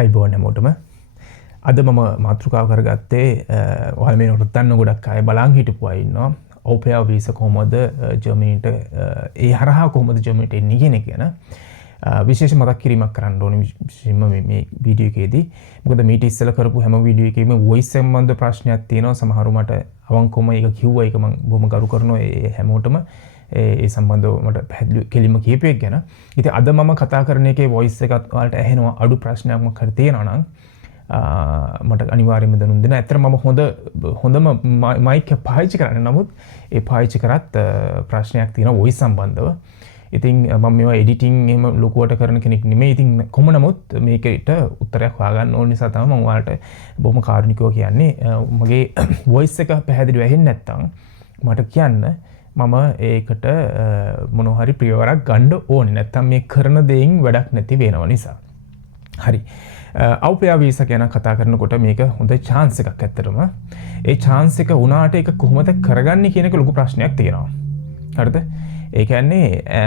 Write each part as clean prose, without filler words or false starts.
අයිබෝන් හැමෝටම අද මම මාතෘකාව කරගත්තේ ඔයාලා මේ රටන්න ගොඩක් අය බලන් හිටපු අය ඉන්නවා ඔපෙයා වීසා කොහොමද ජර්මනිට ඒ හරහා කොහොමද ජර්මනිට එන්නේ කියන එක ගැන විශේෂ මතක් කිරීමක් කරන්න ඕනේ විශේෂයෙන්ම මේ වීඩියෝ එකේදී මොකද මීට ඉස්සෙල්ලා කරපු හැම වීඩියෝ එකේම වොයිස් සම්බන්ධ ප්‍රශ්නයක් තියෙනවා සමහරව මට අවංකවම ඒක කිව්වා ඒක මම බොහොම ගරු කරනවා ඒ හැමෝටම ඒ සම්බන්ධව මට පැහැදිලි කෙලිම කියපේක් ගැන. ඉතින් අද මම කතා කරන එකේ වොයිස් එකත් ඔයාලට ඇහෙනවා අඩු ප්‍රශ්නයක් මොකක් හරි තියෙනවා නම් මට අනිවාර්යයෙන්ම දැනුම් දෙන්න. ඇත්තට මම හොඳම මයික් එක පාවිච්චි කරන්නේ නමුත් ඒ පාවිච්චි කරත් ප්‍රශ්නයක් තියෙනවා වොයිස් සම්බන්ධව. ඉතින් මම මේවා එඩිටින් එහෙම ලොකුවට කරන කෙනෙක් නෙමෙයි. ඉතින් කොහොම නමුත් මේකට උත්තරයක් හොයාගන්න ඕන නිසා තමයි මම ඔයාලට බොහොම කාරුණිකව කියන්නේ. මගේ වොයිස් එක පැහැදිලිව ඇහෙන්නේ නැත්නම් මට කියන්න මම ඒකට මොනවා හරි ප්‍රියවරක් ගන්න ඕනේ. නැත්නම් මේ කරන දෙයින් වැඩක් නැති වෙනව නිසා. හරි. අවුපෙයා වීසා ගැන කතා කරනකොට මේක හොඳ chance එකක් ඇත්තටම. ඒ chance එක වුණාට ඒක කොහොමද කරගන්නේ කියන එක ලොකු ප්‍රශ්නයක් තියෙනවා. හරිද? ඒ කියන්නේ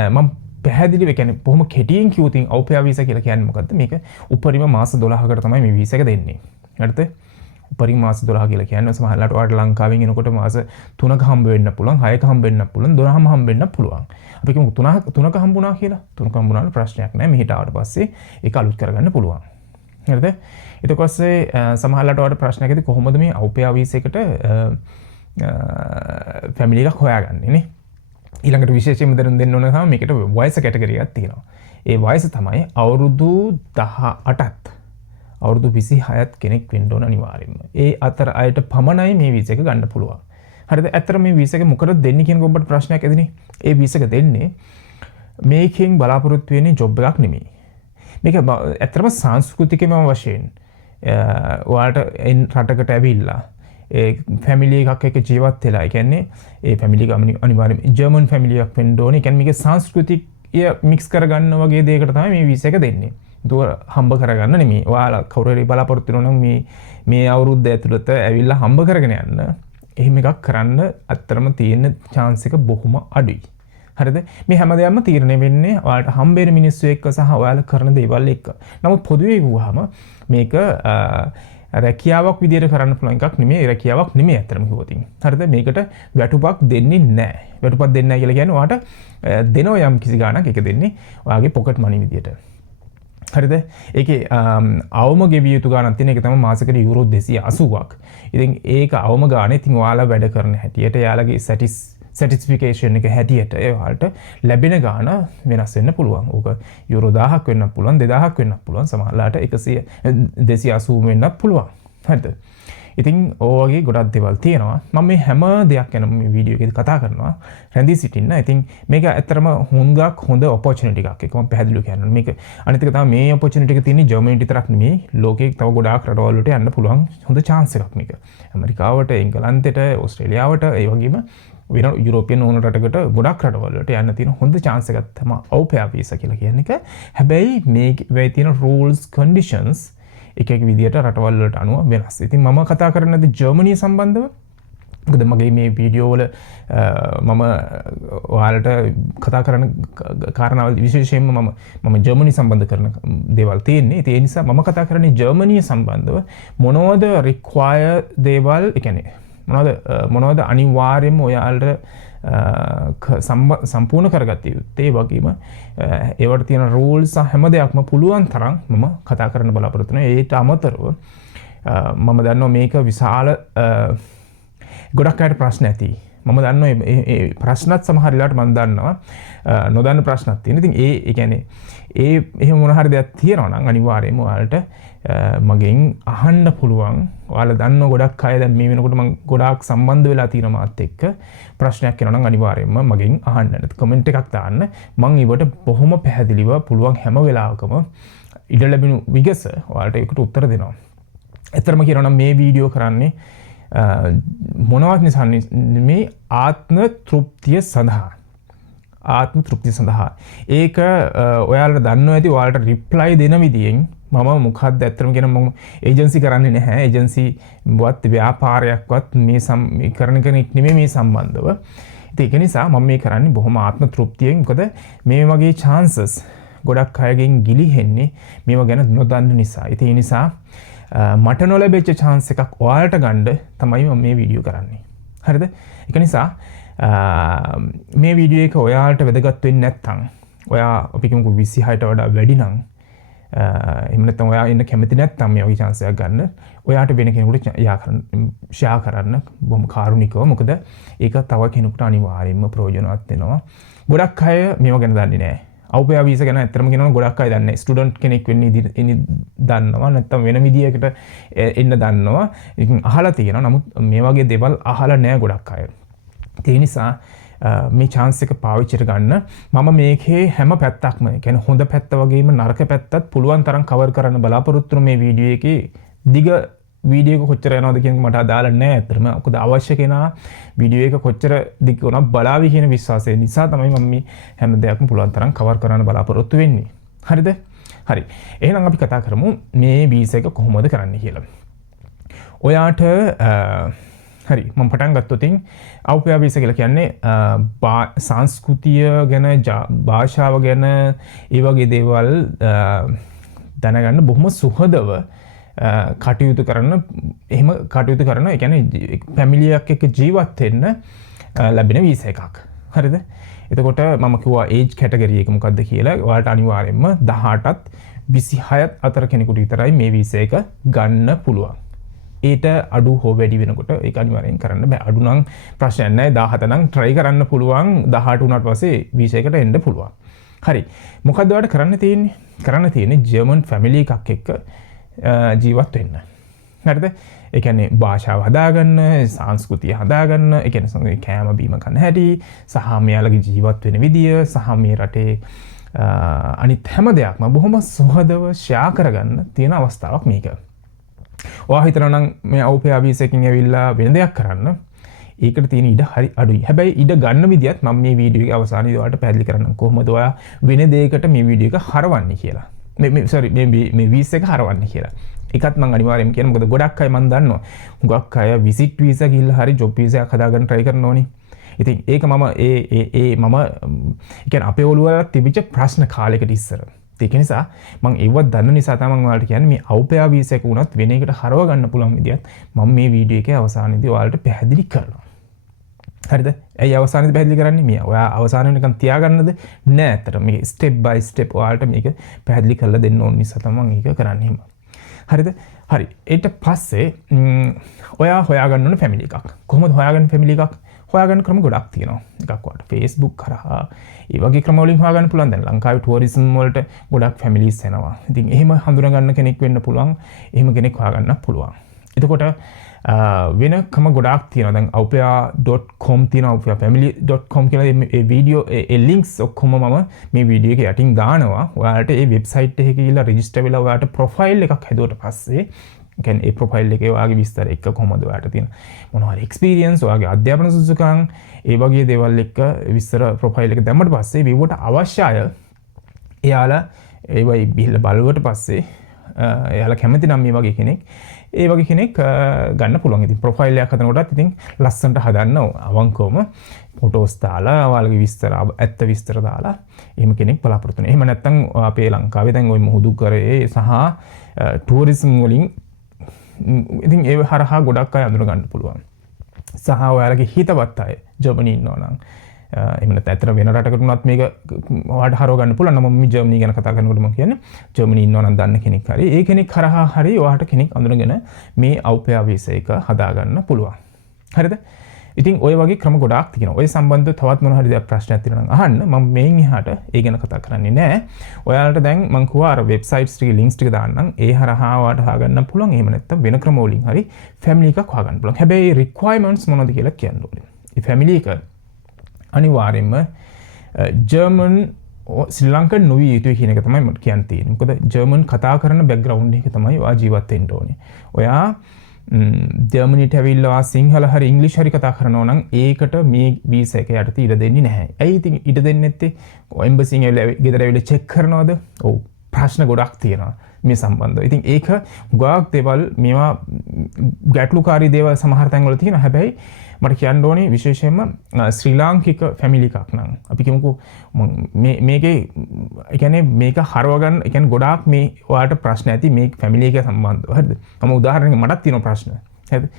මම පැහැදිලිව කියන්නේ බොහොම කෙටියෙන් කිව්වොතින් අවුපෙයා වීසා කියලා කියන්නේ මොකද්ද? මේක උපරිම මාස 12කට තමයි මේ වීසා එක දෙන්නේ. හරිද? උපරිම මාස 12 කියලා කියන්නේ සමහරවිට ඔයාලට ලංකාවෙන් එනකොට මාස 3ක හම්බ වෙන්න පුළුවන්, 6ක හම්බ වෙන්න පුළුවන්, 12ම හම්බ වෙන්න පුළුවන්. අපි කියමු 3ක හම්බුණා කියලා. 3ක හම්බුණාට ප්‍රශ්නයක් නැහැ. මෙහෙට ආවට පස්සේ ඒක අලුත් කරගන්න පුළුවන්. හරිද? ඊට පස්සේ සමහරවිට ඔයාලට ප්‍රශ්නයක් ඇති කොහොමද මේ අවුපෙයා වීසා එකට ෆැමිලි එකක් හොයාගන්නේ නේ? ඊළඟට විශේෂයෙන්ම දැනුම් දෙන්න ඕන තමයි මේකට වයස කැටගරි එකක් තියෙනවා. ඒ වයස තමයි අවුරුදු 18ත් අවුරුදු 26ත් කෙනෙක් වෙන්න ඕන අනිවාර්යයෙන්ම. ඒ අතර අයට පමණයි මේ වීසා එක ගන්න පුළුවන්. හරිද? ඇත්තට මේ වීසා එක මොකටද දෙන්නේ කියන ඔබට ප්‍රශ්නයක් ඇතිනේ. ඒ වීසා එක දෙන්නේ මේකෙන් බලාපොරොත්තු වෙන්නේ ජොබ් එකක් නෙමෙයි. මේක ඇත්තටම සංස්කෘතිකම වශයෙන් ඔයාලට රටකට ඇවිල්ලා ඒ ෆැමිලි එකක් එක්ක ජීවත් වෙලා, ඒ කියන්නේ ඒ ෆැමිලි එක අනිවාර්යයෙන්ම ජර්මන් ෆැමිලි එකක් වෙන්න ඕනේ. ඒ කියන්නේ මේක සංස්කෘතිය මික්ස් කරගන්න වගේ දෙයකට තමයි මේ වීසා එක දෙන්නේ. ඒක හම්බ කරගන්න නෙමෙයි. ඔයාලා කවුරු හරි බලාපොරොත්තු වෙනවා නම් මේ අවුරුද්ද ඇතුළත ඇවිල්ලා හම්බ කරගෙන යන්න. එහෙම එකක් කරන්න ඇත්තටම තියෙන chance එක බොහොම අඩුයි. හරිද? මේ හැමදේම තීරණය වෙන්නේ ඔයාලට හම්බෙන මිනිස්සු එක්ක සහ ඔයාලා කරන දේවල් එක්ක. නමුත් පොදුවේ වුවහම මේක රැකියාවක් විදියට කරන්න පුළුවන් එකක් නෙමෙයි. රැකියාවක් නෙමෙයි ඇත්තටම කිව්වොතින්. හරිද? මේකට වැටුපක් දෙන්නේ නැහැ. වැටුපක් දෙන්නේ නැහැ කියලා කියන්නේ ඔයාලට දෙනව යම් කිසි ගාණක් ඒක දෙන්නේ ඔයාගේ පොකට් මනි විදියට. හරිද? ඒකේ අවම ගෙවිය යුතු ගාණක් තියෙන එක තමයි මාසෙකට යුරෝ 280ක්. ඉතින් ඒක අවම ගාණ. ඉතින් ඔයාලා වැඩ කරන හැටියට යාලගේ සැටිස්ෆිකේෂන් එක හැටියට ඔයාලට ලැබෙන ගාණ වෙනස් වෙන්න පුළුවන්. ඕක යුරෝ 1000ක් වෙන්නත් පුළුවන්, 2000ක් වෙන්නත් පුළුවන්, සමහරලාට 280 වෙන්නත් පුළුවන්. හරිද? ඉතින් ඔය වගේ ගොඩක් දේවල් තියෙනවා. මම මේ හැම දෙයක් ගැන මේ වීඩියෝ එකේදී කතා කරනවා. රැඳී සිටින්න. ඉතින් මේක ඇත්තටම හොඳ ඔපචුනිටි එකක්. ඒක මම පැහැදිලිව කියනවා. මේක අනිත් එක තමයි මේ ඔපචුනිටි එක තියෙන්නේ ජර්මනිට විතරක් නෙමෙයි. ලෝකේ තව ගොඩාක් රටවල් වලට යන්න පුළුවන් හොඳ chance එකක් මේක. ඇමරිකාවට, එංගලන්තයට, ඕස්ට්‍රේලියාවට, ඒ වගේම වෙන යුරෝපියන් ඕන රටකට ගොඩක් රටවල් වලට යන්න තියෙන හොඳ chance එකක් තමයි අවුපෙයා වීසා කියලා කියන එක. හැබැයි මේ තියෙන rules conditions එක විදියට රටවල් වලට අනුව වෙනස්. ඉතින් මම කතා කරන්නේ ජර්මනිය සම්බන්ධව. මොකද මගේ මේ වීඩියෝ වල මම ඔයාලට කතා කරන කාරණාවල් විශේෂයෙන්ම මම ජර්මනිය සම්බන්ධ කරන දේවල් තියෙන්නේ. ඒ නිසා මම කතා කරන්නේ ජර්මනිය සම්බන්ධව මොනවද require දේවල්, ඒ කියන්නේ මොනවද අනිවාර්යයෙන්ම ඔයාලට සම්පූර්ණ කරගත යුත්තේ. ඒ වගේම ඒවට තියෙන rules හැම දෙයක්ම පුළුවන් තරම් මම කතා කරන්න බලාපොරොත්තු වෙනවා. ඒට අමතරව මම දන්නවා මේක විශාල ගොඩක් අයට ප්‍රශ්න ඇති. මම දන්නවා මේ ප්‍රශ්නත් සමහර වෙලාවට මම දන්නවා නොදන්න ප්‍රශ්නත් තියෙනවා. ඉතින් ඒ කියන්නේ එහෙම මොන හරි දෙයක් තියෙනවා නම් අනිවාර්යයෙන්ම ඔයාලට මගෙන් අහන්න පුළුවන්. ඔයාලා දන්න ගොඩක් අය දැන් මේ වෙනකොට මම ගොඩාක් සම්බන්ධ වෙලා තියෙනවා මාත් එක්ක. ප්‍රශ්නයක් එනවා නම් අනිවාර්යයෙන්ම මගෙන් අහන්න. නැත්නම් කමෙන්ට් එකක් දාන්න. මම ඊවට බොහොම පැහැදිලිව පුළුවන් හැම වෙලාවකම ඉඩ ලැබෙන විගස ඔයාලට ඒකට උත්තර දෙනවා. ඇත්තටම කියනවා නම් මේ වීඩියෝ කරන්නේ මොනවත් නිසා මේ ආත්ම තෘප්තිය සඳහා. ආත්ම තෘප්තිය සඳහා. ඒක ඔයාලට දන්නවා ඇති ඔයාලට රිප්ලයි දෙන විදියෙන් මම මොකක්ද ඇත්තටම කියන මම ඒජන්සි කරන්නේ නැහැ. ඒජන්සි වත් ව්‍යාපාරයක්වත් මේ කරන කෙනෙක් නෙමෙයි මේ සම්බන්ධව. ඉතින් ඒක නිසා මම මේ කරන්නේ බොහොම ආත්ම තෘප්තියෙන්. මොකද මේ වගේ chances ගොඩක් අයගෙන් ගිලිහෙන්නේ මේවා ගැන නොදන්න නිසා. ඉතින් ඒ නිසා මට නොලැබෙච්ච chance එකක් ඔයාලට ගන්න තමයි මම මේ වීඩියෝ කරන්නේ. හරිද? ඒක නිසා මේ වීඩියෝ එක ඔයාලට වැදගත් වෙන්නේ නැත්නම් ඔයා අපි කියමුකෝ 26ට වඩා වැඩි නම් එහෙම නැත්නම් ඔයා ඉන්න කැමති නැත්නම් මේ වගේ chance එකක් ගන්න ඔයාට වෙන කෙනෙකුට ෂෙයා කරන්න බොහොම කාරුණිකව. මොකද ඒක තව කෙනෙකුට අනිවාර්යයෙන්ම ප්‍රයෝජනවත් වෙනවා. ගොඩක් අය මේව ගැන දන්නේ නැහැ. අවුපයා වීසා ගැන ඇත්තටම කියනවා ගොඩක් අය දන්නේ නැහැ. ස්ටුඩන්ට් කෙනෙක් වෙන්න දන්නවා නැත්නම් වෙන විදියකට එන්න දන්නවා. ඉතින් අහලා තියෙනවා. නමුත් මේ වගේ දේවල් අහලා නැහැ ගොඩක් අය. ඒ නිසා මේ chance එක පාවිච්චි කරගන්න මම මේකේ හැම පැත්තක්ම කියන්නේ හොඳ පැත්ත වගේම නරක පැත්තත් පුළුවන් තරම් කවර් කරන්න බලාපොරොත්තු වෙන මේ වීඩියෝ එකේ දිග වීඩියෝ එක කොච්චර යනවද කියන එක මට අදාළ නැහැ අතරම. මොකද අවශ්‍ය කෙනා වීඩියෝ එක කොච්චර දිග වුණා බලාවි කියන විශ්වාසය නිසා තමයි මම මේ හැම දෙයක්ම පුළුවන් තරම් කවර් කරන්න බලාපොරොත්තු වෙන්නේ. හරිද? හරි. එහෙනම් අපි කතා කරමු මේ වීසා එක කොහොමද කරන්න කියලා. ඔයාට හරි මම පටන් ගත්තොත් අවුපයා වීසා කියලා කියන්නේ සංස්කෘතිය ගැන භාෂාව ගැන ඒ වගේ දේවල් දැනගන්න බොහොම සුහදව කටයුතු කරන එහෙම කටයුතු කරන ඒ කියන්නේ ෆැමිලි එකක් එක්ක ජීවත් වෙන්න ලැබෙන වීසා එකක්. හරිද? එතකොට මම කිව්වා ඒජ් කැටගරි එක මොකක්ද කියලා. ඔයාලට අනිවාර්යයෙන්ම 18ත් 26ත් අතර කෙනෙකුට විතරයි මේ වීසා එක ගන්න පුළුවන්. ඊට අඩු හෝ වැඩි වෙනකොට ඒක අනිවාර්යෙන් කරන්න බෑ. අඩු නම් ප්‍රශ්නයක් නැහැ. 17 නම් try කරන්න පුළුවන්. 18 වුණාට පස්සේ වීසා එකට එන්න පුළුවන්. හරි. මොකද්ද ඔයාලට කරන්න තියෙන්නේ? කරන්න තියෙන්නේ ජර්මන් ෆැමිලි එකක් එක්ක ජීවත් වෙන්න. හරිද? ඒ කියන්නේ භාෂාව හදාගන්න, සංස්කෘතිය හදාගන්න, ඒ කියන්නේ කෑම බීම කන්න හැටි, සහ මෙයාලගේ ජීවත් වෙන විදිය, සහ මේ රටේ අනිත් හැම දෙයක්ම බොහොම සුහදව ෂෙයා කරගන්න තියෙන අවස්ථාවක් මේක. ඔයා හිතනවා නම් මේ අවුපයා වීසා එකකින් ඇවිල්ලා වෙන දෙයක් කරන්න ඒකට තියෙන ඉඩ හරි අඩුයි. හැබැයි ඉඩ ගන්න විදියත් මම මේ වීඩියෝ එකේ අවසානයේදී ඔයාලට පැහැදිලි කරන්නම් කොහොමද ඔයා වෙන දෙයකට මේ වීඩියෝ එක හරවන්නේ කියලා. මේ වීසා එක හරවන්නේ කියලා. ඒකත් මම අනිවාර්යයෙන්ම කියනවා. මොකද ගොඩක් අය මම දන්නවා. හුඟක් අය විසිට් වීසා ගිහිල්ලා හරි ජොබ් වීසා එකක් හදාගන්න try කරනෝනේ. ඉතින් ඒක මම කියන්නේ අපේ ඔළුව වල තිබිච්ච ප්‍රශ්න කාලයකට ඉස්සර. ඒක නිසා මම ඒවත් දන්න නිසා තමයි මම ඔයාලට කියන්නේ මේ අවුපයා වීසා එක උනත් වෙන එකට හරව ගන්න පුළුවන් විදියත් මම මේ වීඩියෝ එකේ අවසානයේදී ඔයාලට පැහැදිලි කරනවා. හරිද? ඇයි අවසානයේදී පැහැදිලි කරන්නේ? මේ ඔයා අවසාන වෙනකන් තියාගන්නද? නෑ ඇත්තට මේක ස්ටෙප් බයි ස්ටෙප් ඔයාලට මේක පැහැදිලි කරලා දෙන්න ඕන නිසා තමයි මම ඒක කරන්නේ එහෙම. හරිද? හරි. ඊට පස්සේ ඔයා හොයාගන්න ඕන ෆැමිලි එකක්. කොහොමද හොයාගන්න ෆැමිලි එකක්? හොයාගන්න ක්‍රම ගොඩක් තියෙනවා. එකක් වට Facebook කරා ඒ වගේ ක්‍රම වලින් හොයාගන්න පුළුවන්. දැන් ලංකාවේ ටුවරිසම් වලට ගොඩක් ෆැමිලිස් එනවා. ඉතින් එහෙම හඳුනා ගන්න කෙනෙක් වෙන්න පුළුවන්. එහෙම කෙනෙක් හොයාගන්න පුළුවන්. එතකොට වෙන ක්‍රම ගොඩක් තියෙනවා. දැන් awpaya.com තියෙනවා. awpayafamily.com කියලා මේ වීඩියෝ ඒ ලින්ක්ස් ඔක්කොම මම මේ වීඩියෝ එකේ යටින් දානවා. ඔයාලට ඒ වෙබ්සයිට් එකේ ගිහිල්ලා රෙජිස්ටර් වෙලා ඔයාලට ප්‍රොෆයිල් එකක් හැදුවට පස්සේ කියන්නේ ඒ ප්‍රොෆයිල් එකේ ඔයාගේ විස්තර එක්ක කොහොමද ඔයාලට තියෙන මොනවා හරි එක්ස්පීරියන්ස් ඔයාගේ අධ්‍යාපන සුසුකම් ඒ වගේ දේවල් එක්ක විස්තර ප්‍රොෆයිල් එක දැම්මට පස්සේ මේවට අවශ්‍ය අය එයාලා ඒවයි බිහිල්ලා බලුවට පස්සේ එයාලා කැමති නම් මේ වගේ කෙනෙක් ඒ වගේ කෙනෙක් ගන්න පුළුවන්. ඉතින් ප්‍රොෆයිල් එකක් හදනකොටත් ඉතින් ලස්සනට හදන්න අවංකවම ෆොටෝස් දාලා ඔයාලගේ විස්තර ඇත්ත විස්තර දාලා එහෙම කෙනෙක් බලාපොරොත්තු වෙනවා. එහෙම නැත්නම් අපේ ලංකාවේ දැන් ওই මුහුදු කරේ සහ ටුවරිසම් වලින් ඉතින් ඒ හරහා ගොඩක් අය අඳුර ගන්න පුළුවන්. සහ ඔයාලගේ හිතවත් අය ජර්මනි ඉන්නවා නම් එහෙම නැත්නම් ඇත්තට වෙන රටකට උනත් මේක ඔයාලට හරව ගන්න පුළුවන්. නම් මම ජර්මනි ගැන කතා කරනකොට මම කියන්නේ ජර්මනි ඉන්නවා නම් දන්න කෙනෙක් හරි ඒ කෙනෙක් හරහා හරි ඔයාලට කෙනෙක් අඳුරගෙන මේ අවුපයා වීසා එක හදා ගන්න පුළුවන්. හරිද? ඉතින් ඔය වගේ ක්‍රම ගොඩාක් තියෙනවා. ඔය සම්බන්ධව තවත් මොන හරි දෙයක් ප්‍රශ්නයක් තියෙනවා නම් අහන්න. මම මේන් එහාට ඒ ගැන කතා කරන්නේ නැහැ. ඔයාලට දැන් මම කිව්වා අර වෙබ්සයිට්ස් ටිකේ ලින්ක්ස් ටික දාන්නම්. ඒ හරහා ඔයාලට හොයාගන්න පුළුවන්. එහෙම නැත්නම් වෙන ක්‍රම වලින් හරි ෆැමිලි එකක් හොයාගන්න පුළුවන්. හැබැයි රික්වයර්මන්ට්ස් මොනවද කියලා කියන්න ඕනේ. මේ ෆැමිලි එක අනිවාර්යයෙන්ම ජර්මන් ශ්‍රී ලංකන් නොවිය යුතුයි කියන එක තමයි මට කියන්න තියෙන්නේ. මොකද ජර්මන් කතා කරන බෑග්ග්‍රවුන්ඩ් එක තමයි ඔයා ජීවත් වෙන්න ඕනේ. ඔයා ජර්මනිට ඇවිල්ලා සිංහල හරි ඉංග්‍රීසි හරි කතා කරනවා නම් ඒකට මේ වීසා එක යටතේ ඉඩ දෙන්නේ නැහැ. ඇයි ඉතින් ඉඩ දෙන්නේ නැත්තේ? එම්බසියෙන් ඇවිල්ලා ගෙදර ඇවිල්ලා චෙක් කරනවද? ඔව් ප්‍රශ්න ගොඩක් තියෙනවා. මේ සම්බන්ධව. ඉතින් ඒක ගොඩාක් දේවල් මේවා ගැටලුකාරී දේවල් සමහර තැන්වල තියෙනවා. හැබැයි මට කියන්න ඕනේ විශේෂයෙන්ම ශ්‍රී ලාංකික ෆැමිලි එකක් නම් අපි කියමුකෝ මේකේ ඒ කියන්නේ මේක හරව ගන්න ඒ කියන්නේ ගොඩාක් මේ ඔයාලට ප්‍රශ්න ඇති මේ ෆැමිලි එක සම්බන්ධව. හරිද? මම උදාහරණයක් මටත් තියෙන ප්‍රශ්න. හරිද?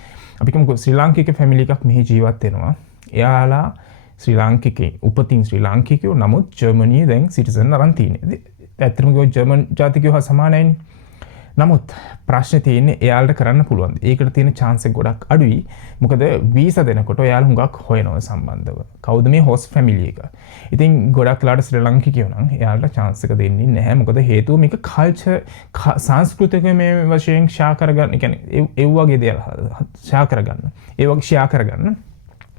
අපි කියමුකෝ ශ්‍රී ලාංකික ෆැමිලි එකක් මෙහි ජීවත් වෙනවා. එයාලා ශ්‍රී ලාංකිකේ උපතින් ශ්‍රී ලාංකිකයෝ නමුත් ජර්මනියේ දැන් සිටිසන් අරන් තියෙන්නේ. ඇත්තටම කිව්වොත් ජර්මන් ජාතිකයෝ හා සමානයිනේ. නමුත් ප්‍රශ්නේ තියෙන්නේ එයාලට කරන්න පුළුවන්ද? ඒකට තියෙන chance එක ගොඩක් අඩුයි. මොකද වීසා දෙනකොට එයාලා හුඟක් හොයනවා සම්බන්ධව. කවුද මේ host family එක? ඉතින් ගොඩක් වෙලාවට ශ්‍රී ලාංකිකයෝ නම් එයාලට chance එක දෙන්නේ නැහැ. මොකද හේතුව මේක culture සංස්කෘතික මේ වශයෙන් ෂා කරගන්න. ඒ කියන්නේ ඒ වගේ දේවල් ෂා කරගන්න. ඒ වගේ ෂා කරගන්න.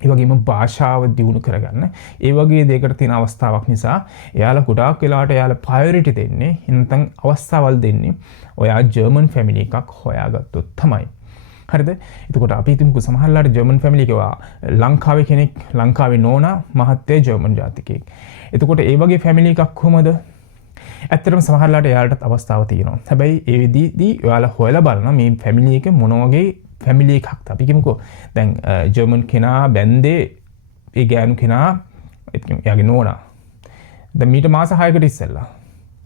ඒ වගේම භාෂාව දියුණු කරගන්න. ඒ වගේ දෙයකට තියෙන අවස්ථාවක් නිසා එයාලා ගොඩාක් වෙලාවට එයාලා ප්‍රයොරිටි දෙන්නේ නැත්නම් අවස්ථාවල් දෙන්නේ ඔයා ජර්මන් ෆැමිලි එකක් හොයාගත්තොත් තමයි. හරිද? එතකොට අපි හිතමුකෝ සමහරලාට ජර්මන් ෆැමිලි එකවා ලංකාවේ කෙනෙක් ලංකාවේ නෝනා මහත්තයා ජර්මන් ජාතිකයෙක්. එතකොට ඒ වගේ ෆැමිලි එකක් කොහමද? ඇත්තටම සමහරලාට එයාලටත් අවස්ථාව තියෙනවා. හැබැයි ඒ විදිහදී ඔයාලා හොයලා බලන මේ ෆැමිලි එක මොන වගේ ෆැමිලි එකක්ද? අපි කියමුකෝ දැන් ජර්මන් කෙනා බැන්දේ ඒ ගෑනු කෙනා එයාගේ නෝනා. දැන් මීට මාස 6කට ඉස්සෙල්ලා.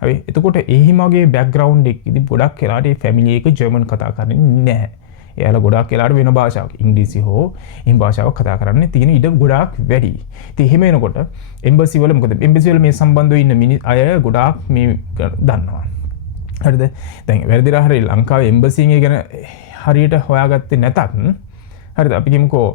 හරි. එතකොට එහිමගේ බෑග්ග්‍රවුන්ඩ් එක ඉතින් ගොඩක් වෙලාට මේ ෆැමිලි එක ජර්මන් කතා කරන්නේ නැහැ. එයාලා ගොඩක් වෙලාට වෙන භාෂාවක් ඉංග්‍රීසි හෝ එහෙම භාෂාවක් කතා කරන්නේ තියෙන ඉඩ ගොඩාක් වැඩි. ඉතින් එහෙම එනකොට එම්බසි වල මොකද එම්බසි වල මේ සම්බන්ධව ඉන්න අය ගොඩාක් මේ දන්නවා. හරිද? දැන් වැරදිලා හරි ලංකාවේ එම්බසින් එක ගැන හරියට හොයාගත්තේ නැතත් හරිද? අපි කියමුකෝ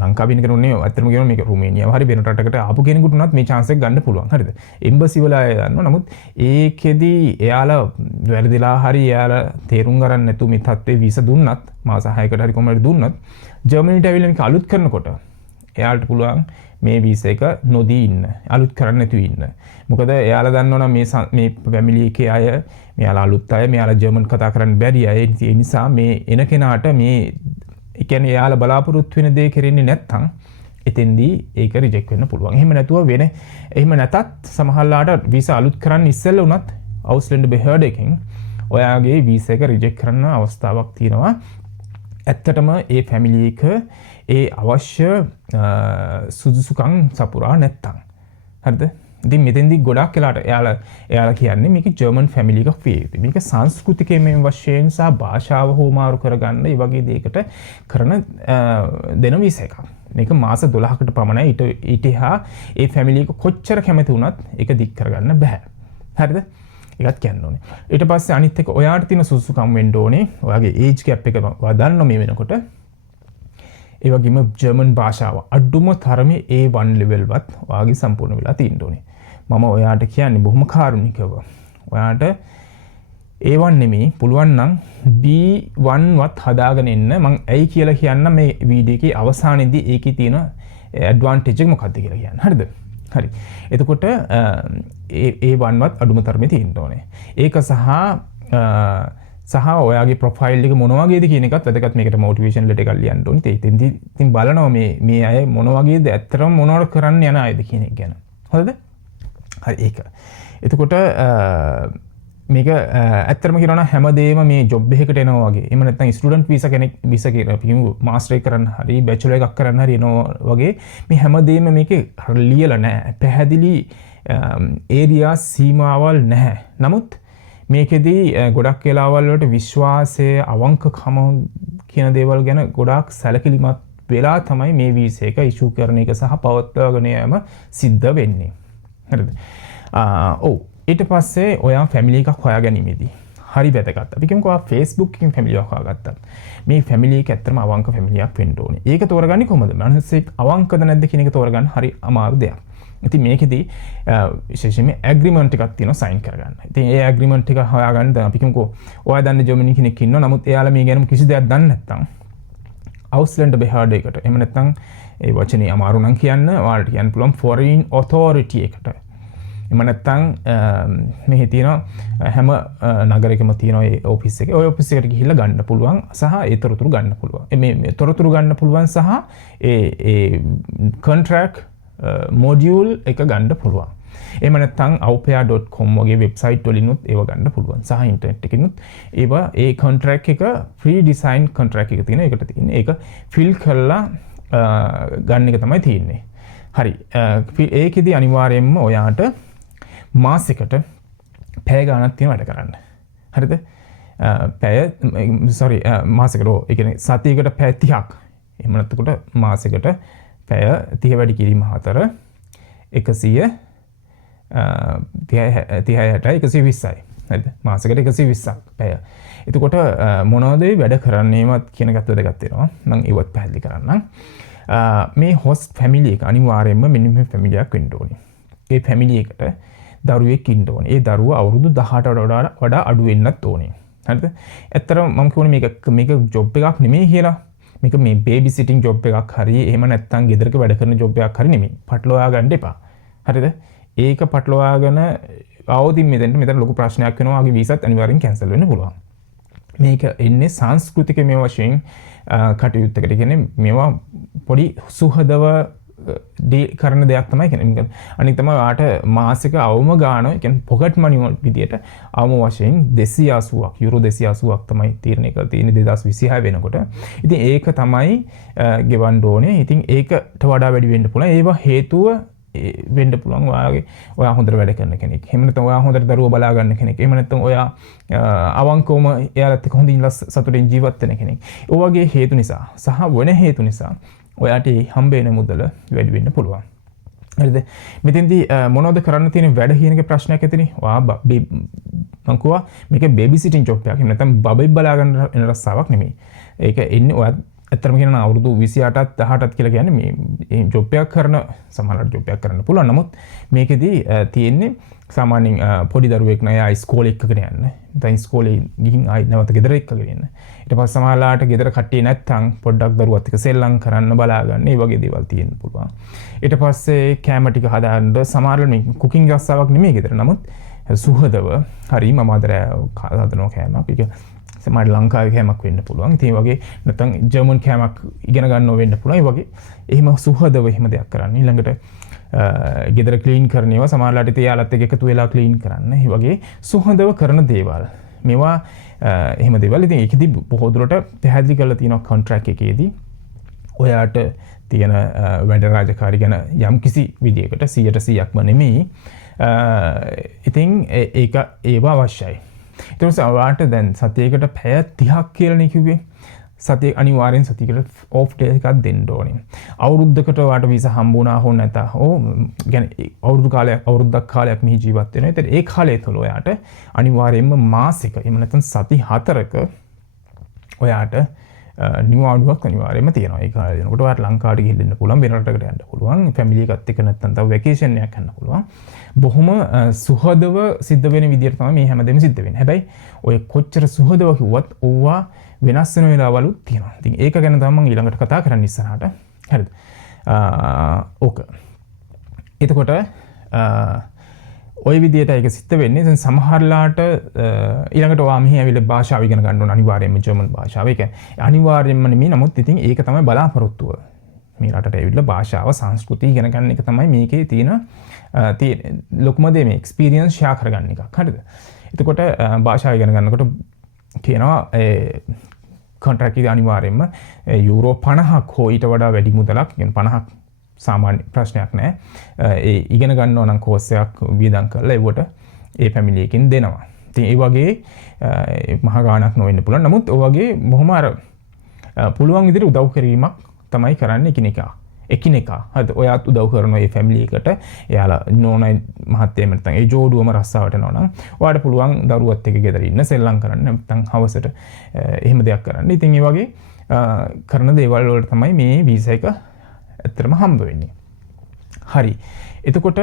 ලංකාවේ ඉන්න කෙනෙකුනේ අත්‍තරම කියනවා මේක රුමේනියාව හරි වෙන රටකට ආපු කෙනෙකුට උනත් මේ chance එක ගන්න පුළුවන්. හරිද? එම්බසි වල අය දන්නවා. නමුත් ඒකෙදි එයාලා වැරදිලා හරි එයාලා තේරුම් ගන්න නැතු මේ තත්ත්වේ වීසා දුන්නත් මාස 6කට හරි කොහමද දුන්නත් ජර්මනිට ඇවිල්ලා මේක අලුත් කරනකොට එයාලට පුළුවන් මේ වීසා එක නොදී ඉන්න. අලුත් කරන්න නැතුව ඉන්න. මොකද එයාලා දන්නවනම් මේ ෆැමිලි එකේ අය මෙයාලා අලුත් අය මෙයාලා ජර්මන් කතා කරන්න බැරි අය. ඒ නිසා මේ එන කෙනාට මේ ඒ කියන්නේ එයාලා බලාපොරොත්තු වෙන දේ කරන්නේ නැත්නම් එතෙන්දී ඒක රිජෙක්ට් වෙන්න පුළුවන්. එහෙම නැතුව එහෙම නැතත් සමහරලාට වීසා අලුත් කරන්න ඉස්සෙල්ලා උනත් අවුස්ලැන්ඩ් බෙහර්ඩ් එකෙන් ඔයාගේ වීසා එක රිජෙක්ට් කරන්න අවස්ථාවක් තියෙනවා. ඇත්තටම ඒ ෆැමිලි එක ඒ අවශ්‍ය සුදුසුකම් සපුරා නැත්තම්. හරිද? ඉතින් මෙතෙන්දී ගොඩක් වෙලාට එයාලා කියන්නේ මේක ජර්මන් ෆැමිලි එකක් වේ. මේක සංස්කෘතිකයේ මේ වශයෙන් සහ භාෂාව හෝමාරු කරගන්න ඒ වගේ දෙයකට කරන දෙන වීසා එකක්. මේක මාස 12කට පමණයි. ඊට එහා ඒ ෆැමිලි එක කොච්චර කැමති වුණත් ඒක දික් කරගන්න බෑ. හරිද? ඒකත් කියන්න ඕනේ. ඊට පස්සේ අනිත් එක ඔයාට තියෙන සුසුකම් වෙන්න ඕනේ. ඔයාගේ ඒජ් ගැප් එක වදන්න මේ වෙනකොට. ඒ වගේම ජර්මන් භාෂාව අඩුම තරමේ A1 level වත් ඔයාගේ සම්පූර්ණ වෙලා තියෙන්න ඕනේ. මම ඔයාට කියන්නේ බොහොම කාරුණිකව. ඔයාට A1 නෙමෙයි පුළුවන් නම් B1 වත් හදාගෙන එන්න. මම ඇයි කියලා කියන්න මේ වීඩියෝ එකේ අවසානයේදී ඒකේ තියෙන ඇඩ්වාන්ටේජ් එක මොකක්ද කියලා කියන්න. හරිද? හරි. එතකොට A1 වත් අඩුම තරමේ තියෙන්න ඕනේ. ඒක සහ ඔයාගේ ප්‍රොෆයිල් එක මොන වගේද කියන එකත් වැදගත්. මේකට මොටිවේෂන් ලෙටර් එකක් ලියන්න ඕනේ. ඉතින් බලනවා මේ අය මොන වගේද ඇත්තටම මොනවද කරන්න යන අයද කියන එක ගැන. හරිද? හරි ඒක. එතකොට මේක ඇත්තටම කියනවා නම් හැමදේම මේ ජොබ් එකකට එනවා වගේ. එහෙම නැත්නම් ස්ටුඩන්ට් වීසා කෙනෙක් වීසා කියලා අපි කියමු මාස්ටර් එක කරන්න හරි බැචලර් එකක් කරන්න හරි එනවා වගේ මේ හැමදේම මේකේ ලියලා නැහැ. පැහැදිලි ඒරියා සීමාවල් නැහැ. නමුත් මේකෙදී ගොඩක් වෙලාවල් වලට විශ්වාසය අවංකකම කියන දේවල් ගැන ගොඩාක් සැලකිලිමත් වෙලා තමයි මේ වීසා එක ඉෂුව කරන එක සහ පවත්වාගෙන යාම සිද්ධ වෙන්නේ. හරිද? ඔව්. ඊට පස්සේ ඔයා ෆැමිලි එකක් හොයාගැනීමේදී හරි වැදගත්. අපි කියමුකෝ ඔයා Facebook එකකින් ෆැමිලි එකක් හොයාගත්තා. මේ ෆැමිලි එක ඇත්තටම අවංක ෆැමිලියක් වෙන්න ඕනේ. ඒක තෝරගන්නේ කොහොමද? මනසෙක් අවංකද නැද්ද කියන එක තෝරගන්න හරි අමාරු දෙයක්. ඉතින් මේකෙදී විශේෂයෙන්ම ඇග්‍රීමන්ට් එකක් තියෙනවා සයින් කරගන්න. ඉතින් ඒ ඇග්‍රීමන්ට් එක හොයාගන්න දැන් අපි කියමුකෝ ඔයා දන්න ජර්මනි කෙනෙක් ඉන්නවා. නමුත් එයාලා මේ ගැන කිසි දෙයක් දන්නේ නැත්නම් අවුස්ලැන්ඩ් බෙහර්ඩ් එකට එහෙම නැත්නම් ඒ වචනේ අමාරු නම් කියන්න ඔයාලට කියන්න පුළුවන් ෆොරින් ඔතොරිටි එකට. එහෙම නැත්නම් මෙහි තියෙන හැම නගරයකම තියෙන ඒ ඔෆිස් එක. ওই ඔෆිස් එකට ගිහිල්ලා ගන්න පුළුවන් සහ ඒ තොරතුරු ගන්න පුළුවන්. මේ තොරතුරු ගන්න පුළුවන් සහ ඒ කොන්ට්‍රැක්ට් මොඩියුල් එක ගන්න පුළුවන්. එහෙම නැත්නම් awpaya.com වගේ වෙබ්සයිට් වලිනුත් ඒව ගන්න පුළුවන්. සහ ඉන්ටර්නෙට් එකකිනුත් ඒ කොන්ට්‍රැක්ට් එක ප්‍රී ඩිසයින් කොන්ට්‍රැක්ට් එක තියෙන එකට තියෙන්නේ. ඒක ෆිල් කරලා ගන්න එක තමයි තියෙන්නේ. හරි. ඒකෙදි අනිවාර්යයෙන්ම ඔයාට මාසෙකට පැය ගාණක් තියෙන වැඩ කරන්න. හරිද? මාසෙකට ඒ කියන්නේ සතියකට පැය 30ක්. එහෙම නැත්නම් මාසෙකට පැය 30 වැඩි කිරීම 4 100 120යි. හරිද? මාසෙකට 120ක් පැය. එතකොට මොනවද වැඩ කරන්නේවත් කියන එකත් වැදගත් වෙනවා. මම ඒවත් පැහැදිලි කරන්නම්. මේ හොස්ට් ෆැමිලි එක අනිවාර්යයෙන්ම මෙන්න මේ ෆැමිලි එකක් වෙන්න ඕනේ. ඒ ෆැමිලි එකට දරුවෙක් ඉන්න ඕනේ. ඒ දරුවා අවුරුදු 18ට වඩා අඩු වෙන්නත් ඕනේ. හරිද? ඇත්තටම මම කියන්නේ මේක ජොබ් එකක් නෙමෙයි කියලා. මේක මේ බේබි සිටින් ජොබ් එකක් හරි එහෙම නැත්නම් ගෙදරක වැඩ කරන ජොබ් එකක් හරි නෙමෙයි. පටලවා ගන්න එපා. හරිද? ඒක පටලවාගෙන ආවොත් මෙතන ලොකු ප්‍රශ්නයක් වෙනවා. ආගේ වීසාත් අනිවාර්යෙන් කැන්සල් වෙන්න පුළුවන්. මේක එන්නේ සංස්කෘතික මේ වශයෙන් කටයුත්තකට. කියන්නේ මේවා පොඩි සුහදව කරන දෙයක් තමයි කියන්නේ. අනිත් තමයි ඔයාට මාසික අවම ගාණ, ඒ කියන්නේ පොකට් මනි විදියට අවම වශයෙන් 280ක් යුරෝ 280ක් තමයි තීරණය කරලා තියෙන්නේ 2026 වෙනකොට. ඉතින් ඒක තමයි ගෙවන්න ඕනේ. ඉතින් ඒකට වඩා වැඩි වෙන්න පුළුවන්. ඒවා හේතුව වෙන්න පුළුවන් ඔයා හොඳට වැඩ කරන කෙනෙක්. එහෙම නැත්නම් ඔයා හොඳට දරුවෝ බලා ගන්න කෙනෙක්. එහෙම නැත්නම් ඔයා අවංකවම එයාලත් එක්ක හොඳින් සතුටින් ජීවත් වෙන කෙනෙක්. ඒ වගේ හේතු නිසා සහ වෙන හේතු නිසා ඔයාට හම්බ වෙන මුදල වැඩි වෙන්න පුළුවන්. හරිද? මෙතෙන්දී මොනවද කරන්න තියෙන වැඩ කියන එක ප්‍රශ්නයක් ඇතිනේ. ඔයා මං කිව්වා මේක බේබි සිටින් ජොබ් එකක්. එහෙම නැත්නම් බබෙක් බලා ගන්න එන රස්සාවක් නෙමෙයි. ඒක එන්නේ ඔයා ඇත්තටම කියනවා අවුරුදු 28ත් 18ත් කියලා කියන්නේ මේ ජොබ් එකක් කරන සමහරවිට ජොබ් එකක් කරන්න පුළුවන්. නමුත් මේකෙදී තියෙන්නේ සාමාන්‍යයෙන් පොඩි දරුවෙක් නෑ ආයි ඉස්කෝලේ එක්කගෙන යන්න. දැන් ඉස්කෝලේ ගිහින් ආයි නැවත ගෙදර එක්කගෙන යන්න. ඊට පස්සේ සමහරලාට ගෙදර කට්ටිය නැත්තම් පොඩ්ඩක් දරුවත් එක්ක සෙල්ලම් කරන්න බලා ගන්න. මේ වගේ දේවල් තියෙන්න පුළුවන්. ඊට පස්සේ කැම ටික හදාන්න සමහරවල් මේ කුකින් රස්සාවක් නෙමෙයි ගෙදර. නමුත් සුහදව හරි මම අද හදනවා කෑමක්. ඒක සමහර ලංකාවේ කෑමක් වෙන්න පුළුවන්. ඉතින් ඒ වගේ නැත්තම් ජර්මන් කෑමක් ඉගෙන ගන්නව වෙන්න පුළුවන්. ඒ වගේ එහෙම සුහදව එහෙම දෙයක් කරන්න. ඊළඟට ගෙදර ක්ලීන් කරන ඒවා සමහරලාට ඉතින් යාලත් එක්ක එකතු වෙලා ක්ලීන් කරන්න. ඒ වගේ සුහදව කරන දේවල්. මේවා එහෙම දේවල්. ඉතින් ඒකෙදි බොහෝ දුරට පැහැදිලි කරලා තියෙනවා කොන්ට්‍රැක්ට් එකේදී ඔයාට තියෙන වැඩ රාජකාරී ගැන යම්කිසි විදියකට 100%ක්ම නෙමෙයි. ඉතින් ඒවා අවශ්‍යයි. ඊට පස්සේ ඔයාට දැන් සතියකට පැය 30ක් කියලානේ කිව්වේ. සතිය අනිවාර්යෙන් සතියකට ඔෆ් ඩේ එකක් දෙන්න ඕනේ. අවුරුද්දකට ඔයාට වීසා හම්බුණා හෝ නැතා. කියන්නේ අවුරුද්දක් කාලයක් මෙහි ජීවත් වෙනවා. ඒතර ඒ කාලය තුළ ඔයාට අනිවාර්යෙන්ම මාසික එහෙම නැත්නම් සති 4ක ඔයාට නිවාඩුවක් අනිවාර්යෙන්ම තියෙනවා. ඒ කාලේ දෙනකොට ඔයාට ලංකාවට ගිහින් ඉන්න පුළුවන්, වෙන රටකට යන්න පුළුවන්, ෆැමිලි එකත් එක්ක නැත්නම් තව වැකේෂන් එකක් යන්න පුළුවන්. බොහොම සුහදව සිද්ධ වෙන විදියට තමයි මේ හැමදේම සිද්ධ වෙන්නේ. හැබැයි ඔය කොච්චර සුහදව කිව්වත් ඕවා වෙනස් වෙන වෙලාවලුත් තියෙනවා. ඉතින් ඒක ගැන තමයි මම ඊළඟට කතා කරන්න ඉස්සරහට. හරිද? ඕක. එතකොට ඔය විදියට ඒක සිද්ධ වෙන්නේ. දැන් සමහරලාට ඊළඟට ඔයා මෙහි ඇවිල්ලා භාෂාව ඉගෙන ගන්න ඕන අනිවාර්යයෙන්ම ජර්මන් භාෂාව. ඒක අනිවාර්යයෙන්ම නෙමෙයි. නමුත් ඉතින් ඒක තමයි බලාපොරොත්තුව. මේ රටට ඇවිල්ලා භාෂාව සංස්කෘතිය ඉගෙන ගන්න එක තමයි මේකේ තියෙන ලොකුම දේ මේ එක්ස්පීරියන්ස් ෂෙයා කරගන්න එකක්. හරිද? එතකොට භාෂාව ඉගෙන ගන්නකොට කියනවා කොන්ට්‍රැක්ට් එක අනිවාර්යයෙන්ම යුරෝ 50ක් හෝ ඊට වඩා වැඩි මුදලක්, කියන්නේ 50ක් සාමාන්‍ය ප්‍රශ්නයක් නෑ. ඒ ඉගෙන ගන්න ඕන නම් කෝස් එකක් වියදම් කරලා ඒවට ඒ ෆැමිලි එකකින් දෙනවා. ඉතින් ඒ වගේ මහා ගාණක් නොවෙන්න පුළුවන්. නමුත් ඔය වගේ බොහොම අර පුළුවන් විදිහට උදව් කිරීමක් තමයි කරන්නේ එකිනෙකා. හරිද? ඔයාත් උදව් කරනවා මේ ෆැමිලි එකට. එයාලා නෝනයි මහත්තයම නැත්නම් ඒ ජෝඩුවම රස්සාවට යනවා නම් ඔයාට පුළුවන් දරුවත් එක්ක ගෙදර ඉන්න, සෙල්ලම් කරන්න, නැත්නම් හවසට එහෙම දෙයක් කරන්න. ඉතින් ඒ වගේ කරන දේවල් වලට තමයි මේ වීසා එක ඇත්තටම හම්බ වෙන්නේ. හරි. එතකොට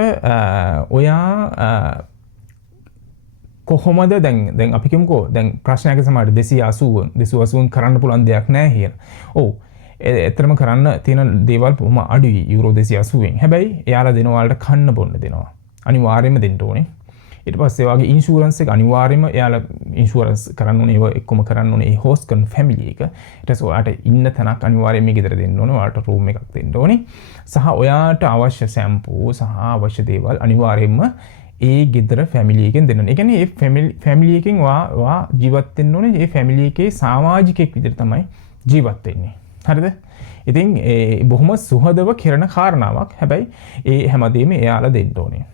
ඔයා කොහොමද දැන් අපි කියමුකෝ දැන් ප්‍රශ්නයක සමහර 280 කරන්න පුළුවන් දෙයක් නැහැ hier. ඔව්. ඇත්තටම කරන්න තියෙන දේවල් බොහොම අඩුයි යුරෝ 280න්. හැබැයි එයාලා දෙනවා වලට කන්න බොන්න දෙනවා. අනිවාර්යයෙන්ම දෙන්න ඕනේ. ඊට පස්සේ වගේ ඉන්ෂුරන්ස් එක අනිවාර්යයෙන්ම එයාලා ඉන්ෂුරන්ස් කරන්න ඕනේ ඒව එක්කම කරන්න ඕනේ ඒ හොස්ට් කරන ෆැමිලි එක. ඊට පස්සේ ඔයාට ඉන්න තැනක් අනිවාර්යයෙන් මේ ගෙදර දෙන්න ඕනේ. ඔයාට රූම් එකක් දෙන්න ඕනේ. සහ ඔයාට අවශ්‍ය සැම්පූ සහ අවශ්‍ය දේවල් අනිවාර්යයෙන්ම ඒ ගෙදර ෆැමිලි එකෙන් දෙන්න ඕනේ. ඒ කියන්නේ ඒ ෆැමිලි එකෙන් ඔයා ජීවත් වෙන්න ඕනේ. ඒ ෆැමිලි එකේ සමාජිකයෙක් විදිහට තමයි ජීවත් වෙන්නේ. හරිද? ඉතින් ඒ බොහොම සුහදව කරන කාරණාවක්. හැබැයි ඒ හැමදේම එයාලා දෙන්න ඕනේ.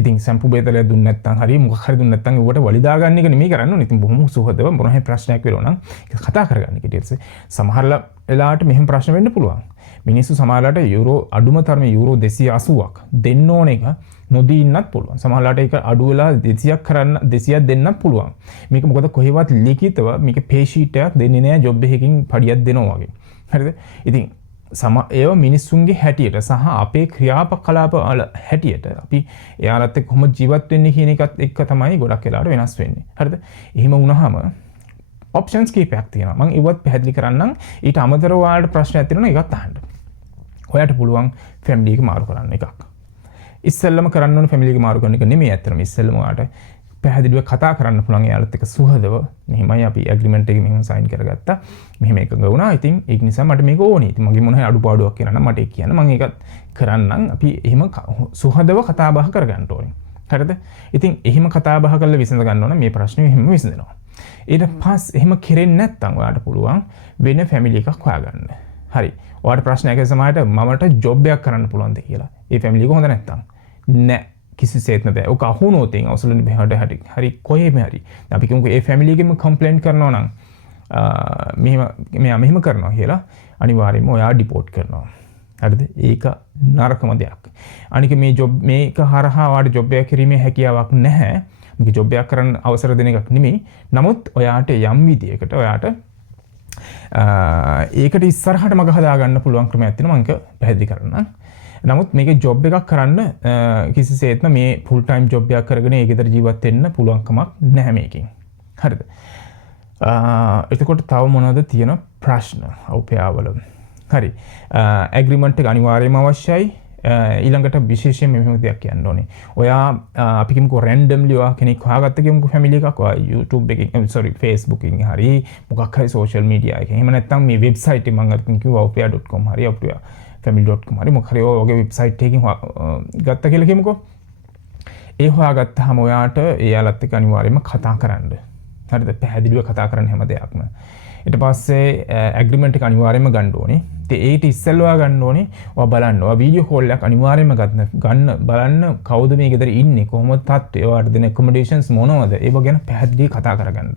ඉතින් සැම්පු බේතලය දුන්නේ නැත්නම් හරි මොකක් හරි දුන්නේ නැත්නම් ඒවට වලි දාගන්න එක නෙමෙයි කරන්න ඕනේ. ඉතින් බොහොම සුහදව මොන හරි ප්‍රශ්නයක් වෙනවා නම් ඒක කතා කරගන්න කීටි. සමහර වෙලාවට මෙහෙම ප්‍රශ්න වෙන්න පුළුවන්. මිනිස්සු සමහරලාට යුරෝ අඩුම තරමේ යුරෝ 280ක් දෙන්න ඕන එක නොදී ඉන්නත් පුළුවන්. සමහරලාට ඒක අඩු වෙලා 200ක් කරන්න 200ක් දෙන්නත් පුළුවන්. මේක මොකද කොහෙවත් ලිඛිතව මේක පේ ෂීට් එකක් දෙන්නේ නැහැ ජොබ් එකකින් පඩියක් දෙනවා වගේ. හරිද? ඉතින් ඒව මිනිස්සුන්ගේ හැටියට සහ අපේ ක්‍රියාපකලාප වල හැටියට අපි එයාලත් එක්ක කොහොමද ජීවත් වෙන්නේ කියන එකත් එක්ක තමයි ගොඩක් වෙලාවට වෙනස් වෙන්නේ. හරිද? එහෙම වුණාම ඔප්ෂන්ස් කීපයක් තියෙනවා. මම ඒවත් පැහැදිලි කරන්නම්. ඊට අමතරව ඔයාලට ප්‍රශ්නයක් තියෙනවා ඒකත් අහන්න. ඔයාට පුළුවන් ෆැමිලි එක මාරු කරන්න එකක්. ඉස්සෙල්ලම කරන්න ඕනේ ෆැමිලි එක මාරු කරන එක නෙමෙයි ඇත්තටම. ඉස්සෙල්ලම ඔයාට පැහැදිලිව කතා කරන්න පුළුවන් එයාලත් එක්ක සුහදව. මෙහෙමයි අපි ඇග්‍රීමන්ට් එකේ මෙහෙම සයින් කරගත්තා. මෙහෙම එකඟ වුණා. ඉතින් ඒක නිසා මට මේක ඕනේ. ඉතින් මගේ මොන හරි අඩුපාඩුවක් කියනවා නම් මට ඒක කියන්න. මම ඒකත් කරන්නම්. අපි එහෙම සුහදව කතා බහ කරගන්න ඕනේ. හරිද? ඉතින් එහෙම කතා බහ කරලා විසඳ ගන්න ඕන මේ ප්‍රශ්නේ එහෙම විසඳනවා. ඊට පස්සේ එහෙම කෙරෙන්නේ නැත්නම් ඔයාලට පුළුවන් වෙන ෆැමිලි එකක් හොයාගන්න. හරි. ඔයාලට ප්‍රශ්නයක් සමහරට මමට ජොබ් එකක් කරන්න පුළුවන්ද කියලා. ඒ ෆැමිලි එක හොඳ නැත්නම් නෑ කිසිසේත්ම බෑ. ඔක අහුනොත් එන් අවසලෙන් බහැට හරි කොහෙම හරි. අපි කියමුකෝ ඒ ෆැමිලි එකෙම කම්ප්ලේන්ට් කරනවා නම් මෙහෙම කරනවා කියලා අනිවාර්යයෙන්ම ඔයා ඩිපෝට් කරනවා. හරිද? ඒක නරකම දෙයක්. අනික මේ ජොබ් මේක හරහා ඔයාට ජොබ් එකක් කිරීමේ හැකියාවක් නැහැ. මේක ජොබ් එකක් කරන්න අවසර දෙන එකක් නෙමෙයි. නමුත් ඔයාට යම් විදියකට ඔයාට ඒකට ඉස්සරහට මග හදා ගන්න පුළුවන් ක්‍රමයක් තියෙනවා. මම ඒක පැහැදිලි කරන්නම්. නමුත් මේක ජොබ් එකක් කරන්න කිසිසේත්ම මේ ෆුල් ටයිම් ජොබ් එකක් කරගෙන ඒ ගෙදර ජීවත් වෙන්න පුළුවන් කමක් නැහැ මේකෙන්. හරිද? එතකොට තව මොනවද තියෙන ප්‍රශ්න අවපයාවල? හරි. ඇග්‍රීමන්ට් එක අනිවාර්යයෙන්ම අවශ්‍යයි. ඊළඟට විශේෂයෙන් මෙහෙම දෙයක් කියන්න ඕනේ. ඔයා අපි කියමුකෝ රැන්ඩම්ලි ඔයා කෙනෙක් හොයාගත්ත කියමුකෝ ෆැමිලි එකක් ඔයා YouTube එකකින් Facebook එකකින් හරි මොකක් හරි සෝෂල් මීඩියා එකකින්. එහෙම නැත්නම් මේ වෙබ්සයිට් එක මම අර කිව්වා awpaya.com හරි family.com හරි මොකක් හරි ඔයගේ වෙබ්සයිට් එකකින් ගත්ත කියලා කියමුකෝ. ඒ හොයාගත්තාම ඔයාට එයාලත් එක්ක අනිවාර්යයෙන්ම කතා කරන්න. හරිද? පැහැදිලිව කතා කරන්න හැම දෙයක්ම. ඊට පස්සේ ඇග්‍රීමන්ට් එක අනිවාර්යයෙන්ම ගන්න ඕනේ. ඉතින් ඒකට ඉස්සෙල්ලා ගන්න ඕනේ. ඔයා බලන්න. ඔයා වීඩියෝ කෝල් එකක් අනිවාර්යයෙන්ම ගන්න බලන්න කවුද මේ ගෙදර ඉන්නේ? කොහොමද තත්ත්වය? ඔයාට දෙන accommodations මොනවද? ඒව ගැන පැහැදිලිව කතා කරගන්න.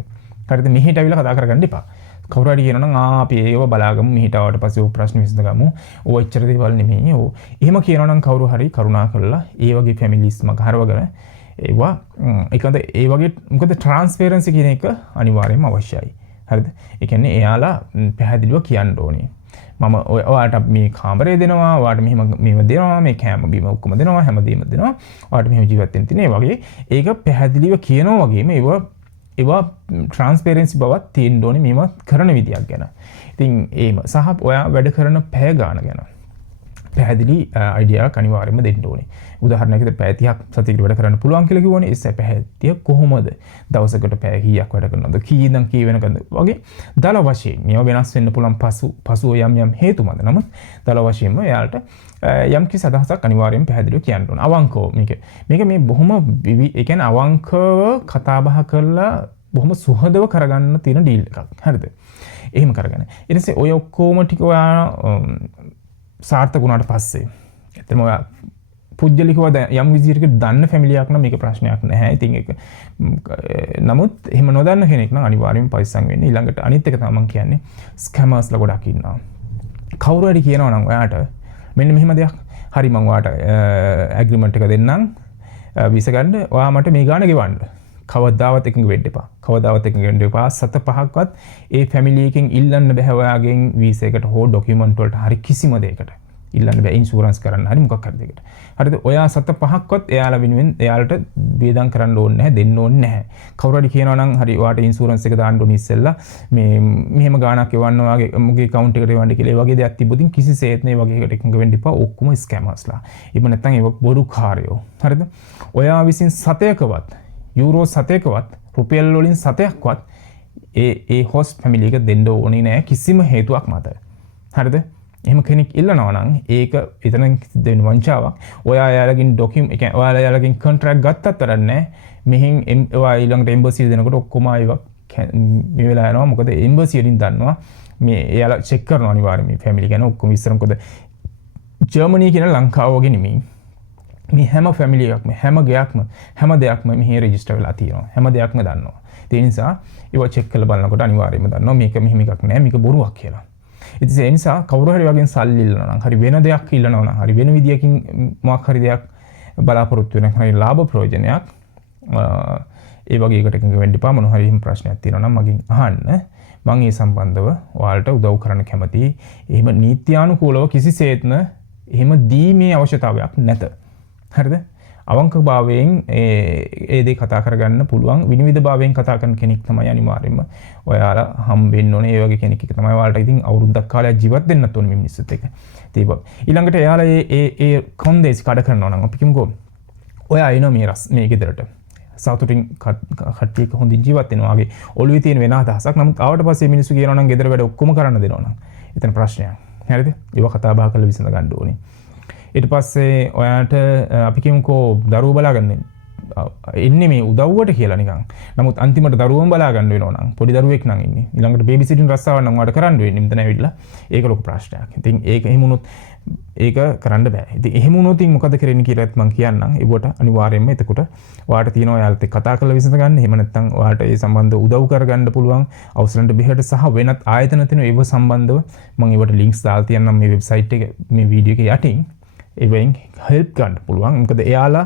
හරිද? මෙහෙට අවිලා කතා කරගන්න එපා. කවුරු හරි කියනවා නම් අපි ඒව බලාගමු මෙහෙට ආවට පස්සේ ඔය ප්‍රශ්න විසඳගමු. ඔය එච්චර දේවල් නෙමෙයි. ඔව්. එහෙම කියනවා නම් කවුරු හරි කරුණා කරලා ඒ වගේ ෆැමිලිස් මග හරවගෙන ඒවා ඒකද ඒ වගේ මොකද ට්‍රාන්ස්පරන්සි කියන එක අනිවාර්යයෙන්ම අවශ්‍යයි. හරිද? ඒ කියන්නේ එයාලා පැහැදිලිව කියන්න ඕනේ. මම ඔයාලට මේ කාමරය දෙනවා, ඔයාලට මෙහෙම දෙනවා, මේ කෑම බීම ඔක්කොම දෙනවා, හැමදේම දෙනවා. ඔයාලට මෙහෙම ජීවත් වෙන්න තියෙන. ඒ වගේ ඒක පැහැදිලිව කියනවා වගේම ඒවා ට්‍රාන්ස්පරන්සි බවක් තියෙන්න ඕනේ මේවා කරන විදියක් ගැන. ඉතින් ඒම සහ ඔයා වැඩ කරන පැය ගාන ගැන පැහැදිලි අයිඩියාවක් අනිවාර්යයෙන්ම දෙන්න ඕනේ. උදාහරණයකට පැය 30ක් සතියකට වැඩ කරන්න පුළුවන් කියලා කිව්වනේ. ඒ පැය 30 කොහොමද දවසකට පැය කීයක් වැඩ කරනවද? කීයනම් කී වෙනකන්ද? වගේ දල වශයෙන් මේවා වෙනස් වෙන්න පුළුවන් පසුව යම් හේතු මත. නමුත් දල වශයෙන්ම එයාලට යම් කිසි අදහසක් අනිවාර්යයෙන් පැහැදිලිව කියන්න ඕන. අවංකව මේක මේ බොහොම ඒ කියන්නේ අවංකව කතා බහ කරලා බොහොම සුහදව කරගන්න තියෙන ඩීල් එකක්. හරිද? එහෙම කරගෙන. ඊට පස්සේ ඔය ඔක්කොම ටික ඔයා සාර්ථක වුණාට පස්සේ ඇත්තම ඔයා පුජ්‍යලිකව යම් විදිහකට දන්න ෆැමිලියක් නම් මේක ප්‍රශ්නයක් නැහැ. ඉතින් ඒක නමුත් එහෙම නොදන්න කෙනෙක් නම් අනිවාර්යයෙන්ම පරිස්සම් වෙන්න. ඊළඟට අනිත් එක තමයි මම කියන්නේ ස්කැමර්ස්ලා ගොඩක් ඉන්නවා. කවුරු හරි කියනවා නම් ඔයාට මෙන්න මෙහෙම දෙයක් හරි මම ඔයාට ඇග්‍රීමන්ට් එක දෙන්නම් වීසා ගන්න. ඔයා මට මේ ගාණ ගෙවන්න. කවදාවත් එකඟ වෙන්න එපා. කවදාවත් එකඟ වෙන්න එපා. 7-5ක්වත් ඒ ෆැමිලි එකෙන් ඉල්ලන්න බෑ ඔයාගෙන් වීසා එකට හෝ ඩොකියුමන්ට් වලට හරි කිසිම දෙයකට. ඉල්ලන්න බෑ ඉන්ෂුරන්ස් කරන්න හරි මොකක් හරි දෙයකට. හරිද? ඔයා සත පහක්වත් එයාලා වෙනුවෙන් එයාලට වේදම් කරන්න ඕනේ නැහැ, දෙන්න ඕනේ නැහැ. කවුරු හරි කියනවා නම් හරි ඔයාට ඉන්ෂුරන්ස් එක දාන්න ඕනේ ඉස්සෙල්ලා මේ මෙහෙම ගාණක් එවන්න ඔයාගේ මුගේ account එකට එවන්න කියලා. ඒ වගේ දෙයක් තිබ්බොතින් කිසිසේත් මේ වගේ එකට එකඟ වෙන්න එපා. ඔක්කොම ස්කැමර්ස්ලා. එහෙම නැත්නම් ඒක බොරුකාරයෝ. හරිද? ඔයා විසින් සතයකවත් යූරෝ සතයකවත් රුපියල් වලින් සතයක්වත් ඒ හොස්ට් ෆැමිලි එක දෙන්න ඕනේ නැහැ කිසිම හේතුවක් මත. හරිද? එහෙම කෙනෙක් ඉල්ලනවා නම් ඒක එතන දෙන වංචාවක්. ඔයා යාලගෙන් ඩොකියුමන්ට් ඒ කියන්නේ ඔයාලා යාලගෙන් කොන්ට්‍රැක්ට් ගත්තත් වැඩක් නැහැ. මෙහෙන් ඔයා ඊළඟට එම්බසි දෙනකොට ඔක්කොම ඒවා මේ වෙලා යනවා. මොකද එම්බසි වලින් දන්නවා මේ එයාලා චෙක් කරනවා අනිවාර්යයෙන් මේ ෆැමිලි ගැන ඔක්කොම ඉස්සර. මොකද ජර්මනි කියන ලංකාව වගේ නෙමෙයි. මේ හැම ෆැමිලි එකක්ම හැම ගයක්ම හැම දෙයක්ම මෙහි රෙජිස්ටර් වෙලා තියෙනවා. හැම දෙයක්ම දන්නවා. ඒ නිසා ඒවා චෙක් කරලා බලනකොට අනිවාර්යයෙන්ම දන්නවා මේක මෙහෙම එකක් නෑ මේක බොරුවක් කියලා. ඉතින් ඒ නිසා කවුරු හරි වගේ සල්ලි ඉල්ලනවා නම් හරි වෙන දෙයක් ඉල්ලනවා නම් හරි වෙන විදියකින් මොකක් හරි දෙයක් බලාපොරොත්තු වෙන හරි ලාභ ප්‍රයෝජනයක් ඒ වගේ එකට එකඟ වෙන්න එපා. මොන හරි එහෙම ප්‍රශ්නයක් තියෙනවා නම් මගෙන් අහන්න. මම ඒ සම්බන්ධව ඔයාලට උදව් කරන්න කැමතියි. එහෙම නීත්‍යානුකූලව කිසිසේත්ම එහෙම දීමේ අවශ්‍යතාවයක් නැත. හරිද? අවංකභාවයෙන් ඒ දේ කතා කරගන්න පුළුවන් විනිවිදභාවයෙන් කතා කරන කෙනෙක් තමයි අනිවාර්යයෙන්ම ඔයාලා හම්බෙන්න ඕනේ. ඒ වගේ කෙනෙක් එක තමයි ඔයාලට ඉතින් අවුරුද්දක් කාලයක් ජීවත් වෙන්නත් ඕනේ මේ මිනිස්සුත් එක්ක. ඒක ඊළඟට එයාලා ඒ කොන්දේසි කඩ කරනවා නම් අපි කිමුකෝ ඔයා එනවා මේ ගෙදරට. සතුටින් කට්ටියක හොඳින් ජීවත් වෙනවා වගේ ඔළුවේ තියෙන වෙන අදහසක්. නමුත් ආවට පස්සේ මිනිස්සු කියනවා නම් ගෙදර වැඩ ඔක්කොම කරන්න දෙනවා නම් එතන ප්‍රශ්නයක්. හරිද? ඒව කතා බහ කරලා විසඳ ගන්න ඕනේ. ඊට පස්සේ ඔයාට අපි කියමුකෝ දරුවෝ බලාගන්න ඉන්නේ මේ උදව්වට කියලා නිකන්. නමුත් අන්තිමට දරුවෝම බලා ගන්න වෙනවා නම් පොඩි දරුවෙක් නම් ඉන්නේ. ඊළඟට බේබි සිටින් රස්සාවක් නම් ඔයාට කරන්න වෙන්නේ. මෙතන ඇවිල්ලා ඒක ලොකු ප්‍රශ්නයක්. ඉතින් ඒක එහෙම වුණොත් ඒක කරන්න බෑ. ඉතින් එහෙම වුණොත් මොකද කරන්නේ කියලාත් මම කියන්නම්. ඒවට අනිවාර්යයෙන්ම එතකොට ඔයාට තියෙනවා ඔයාලත් එක්ක කතා කරලා විසඳ ගන්න. එහෙම නැත්නම් ඔයාට ඒ සම්බන්ධව උදව් කරගන්න පුළුවන් අවසරන්ට බෙහෙට සහ වෙනත් ආයතන තියෙන ඒව සම්බන්ධව මම ඒවට ලින්ක්ස් දාලා තියන්නම් මේ වෙබ්සයිට් එක මේ වීඩියෝ එකේ යටින්. ඒවෙන් හෙල්ප් ගන්න පුළුවන්. මොකද එයාලා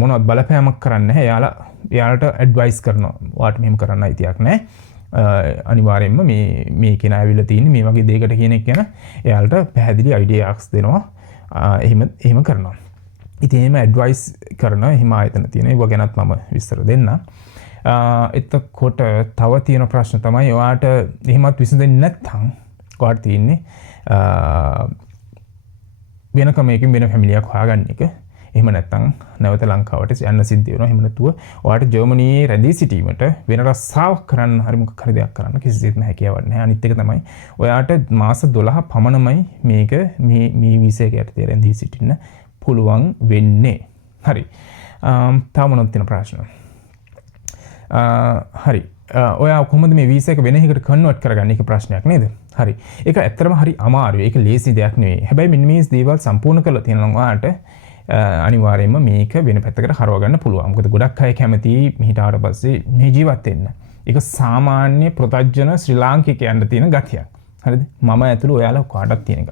මොනවත් බලපෑමක් කරන්නේ නැහැ. එයාලට ඇඩ්වයිස් කරනවා. ඔයාට මෙහෙම කරන්න අයිතියක් නැහැ. අනිවාර්යයෙන්ම මේ කෙනා ඇවිල්ලා තියෙන්නේ මේ වගේ දෙයකට කියන එක ගැන එයාලට පැහැදිලි අයිඩියාස් දෙනවා. එහෙම කරනවා. ඉතින් එහෙම ඇඩ්වයිස් කරන එහෙම ආයතන තියෙනවා. ඒව ගැනත් මම විස්තර දෙන්නම්. එතකොට තව තියෙන ප්‍රශ්න තමයි ඔයාට එහෙමත් විසඳෙන්නේ නැත්නම් ඔයාට තියෙන්නේ වෙන ක්‍රමයකින් වෙන ෆැමිලියක් හොයාගන්න එක. එහෙම නැත්නම් නැවත ලංකාවට යන්න සිද්ධ වෙනවා. එහෙම නැතුව ඔයාට ජර්මනියේ රැඳී සිටීමට වෙන රස්සාවක් කරන්න හරි මොකක් හරි දෙයක් කරන්න කිසිසේත්ම හැකියාවක් නැහැ. අනිත් එක තමයි ඔයාට මාස 12 පමණමයි මේක මේ වීසා එක යටතේ රැඳී සිටින්න පුළුවන් වෙන්නේ. හරි. තව මොනවද තියෙන ප්‍රශ්න? හරි. ඔයා කොහොමද මේ වීසා එක වෙන එකකට කන්වර්ට් කරගන්නේ? ඒක ප්‍රශ්නයක් නේද? හරි. ඒක ඇත්තටම හරි අමාරුයි. ඒක ලේසි දෙයක් නෙවෙයි. හැබැයි මෙන්න මේ දේවල් සම්පූර්ණ කරලා තියෙනවා ඔයාට අනිවාර්යයෙන්ම මේක වෙන පැත්තකට හරව ගන්න පුළුවන්. මොකද ගොඩක් අය කැමති මෙහිට ආවට පස්සේ මේ ජීවත් වෙන්න. ඒක සාමාන්‍ය ප්‍රොතජන ශ්‍රී ලාංකිකයන්ට තියෙන ගතියක්. හරිද? මම ඇතුළු ඔයාලා කාටවත් තියෙන එක.